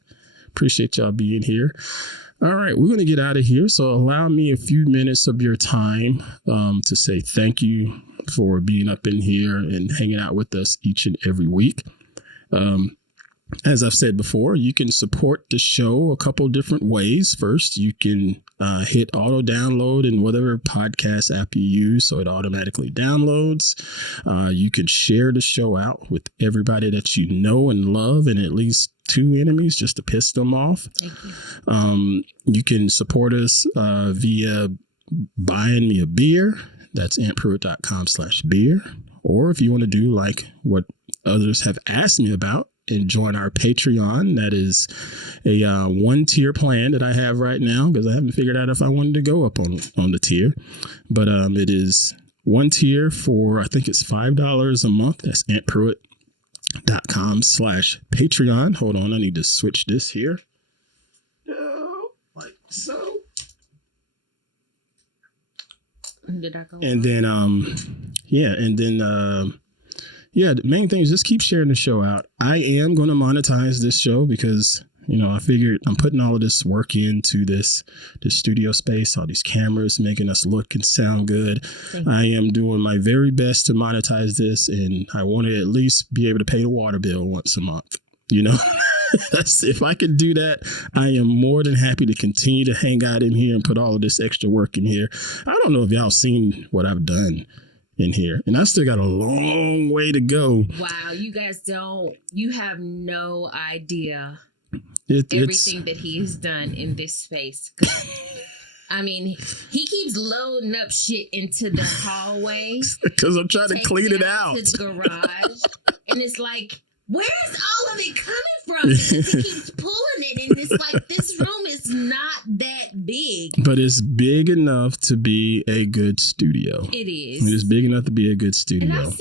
All right, we're going to get out of here. So allow me a few minutes of your time to say thank you for being up in here and hanging out with us each and every week. As I've said before, you can support the show a couple different ways. First, you can hit auto download in whatever podcast app you use, so it automatically downloads. You can share the show out with everybody that you know and love, and at least 2 enemies just to piss them off. Thank you. You can support us via buying me a beer. That's antpruitt.com/beer. Or if you want to do like what others have asked me about and join our Patreon, that is a 1-tier plan that I have right now, because I haven't figured out if I wanted to go up on the tier. But it is 1 tier for, I think it's $5 a month. That's antpruitt.com/Patreon. Hold on, I need to switch this here. Like so. Did I go and then the main thing is just keep sharing the show out. I am going to monetize this show because, I figured I'm putting all of this work into this studio space, all these cameras making us look and sound good. I am doing my very best to monetize this, and I want to at least be able to pay the water bill once a month. If I could do that, I am more than happy to continue to hang out in here and put all of this extra work in here. I don't know if y'all seen what I've done in here, and I still got a long way to go. Wow, you guys you have no idea everything that he's done in this space. I mean, he keeps loading up shit into the hallway because I'm trying to clean it out. To the garage, and it's like, where's all of it coming from? Because he keeps pulling it, and it's like, this room is not that big. But it's big enough to be a good studio. It is. It is big enough to be a good studio. And I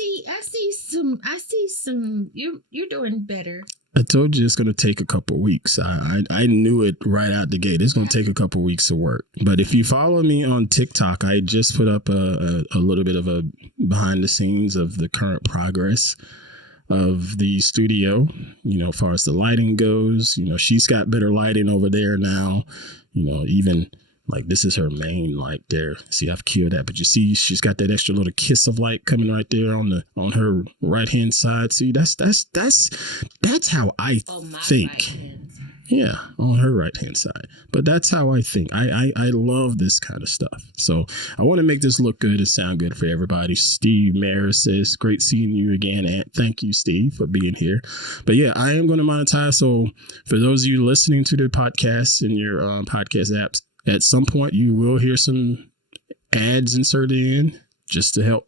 see some, you're doing better. I told you it's going to take a couple of weeks. I knew it right out the gate. It's going to take a couple of weeks of work. But if you follow me on TikTok, I just put up a little bit of a behind the scenes of the current progress of the studio, as far as the lighting goes. She's got better lighting over there now. Even like this is her main light there. See, I've killed that, but you see she's got that extra little kiss of light coming right there on her right hand side. See, that's how I think. Yeah, on her right hand side. But that's how I think. I love this kind of stuff. So I want to make this look good and sound good for everybody. Steve Maris says, great seeing you again. And thank you, Steve, for being here. But yeah, I am going to monetize. So for those of you listening to the podcast in your podcast apps, at some point you will hear some ads inserted in just to help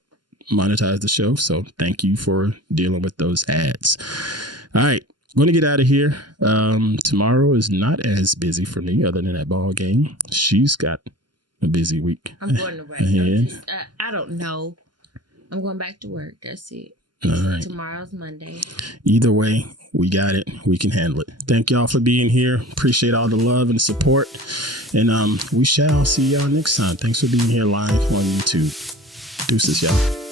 monetize the show. So thank you for dealing with those ads. All right. I'm going to get out of here. Tomorrow is not as busy for me other than that ball game. She's got a busy week. I'm going to work. I don't know. I'm going back to work. That's it. All right. Tomorrow's Monday. Either way, we got it. We can handle it. Thank y'all for being here. Appreciate all the love and support. And we shall see y'all next time. Thanks for being here live on YouTube. Deuces, y'all.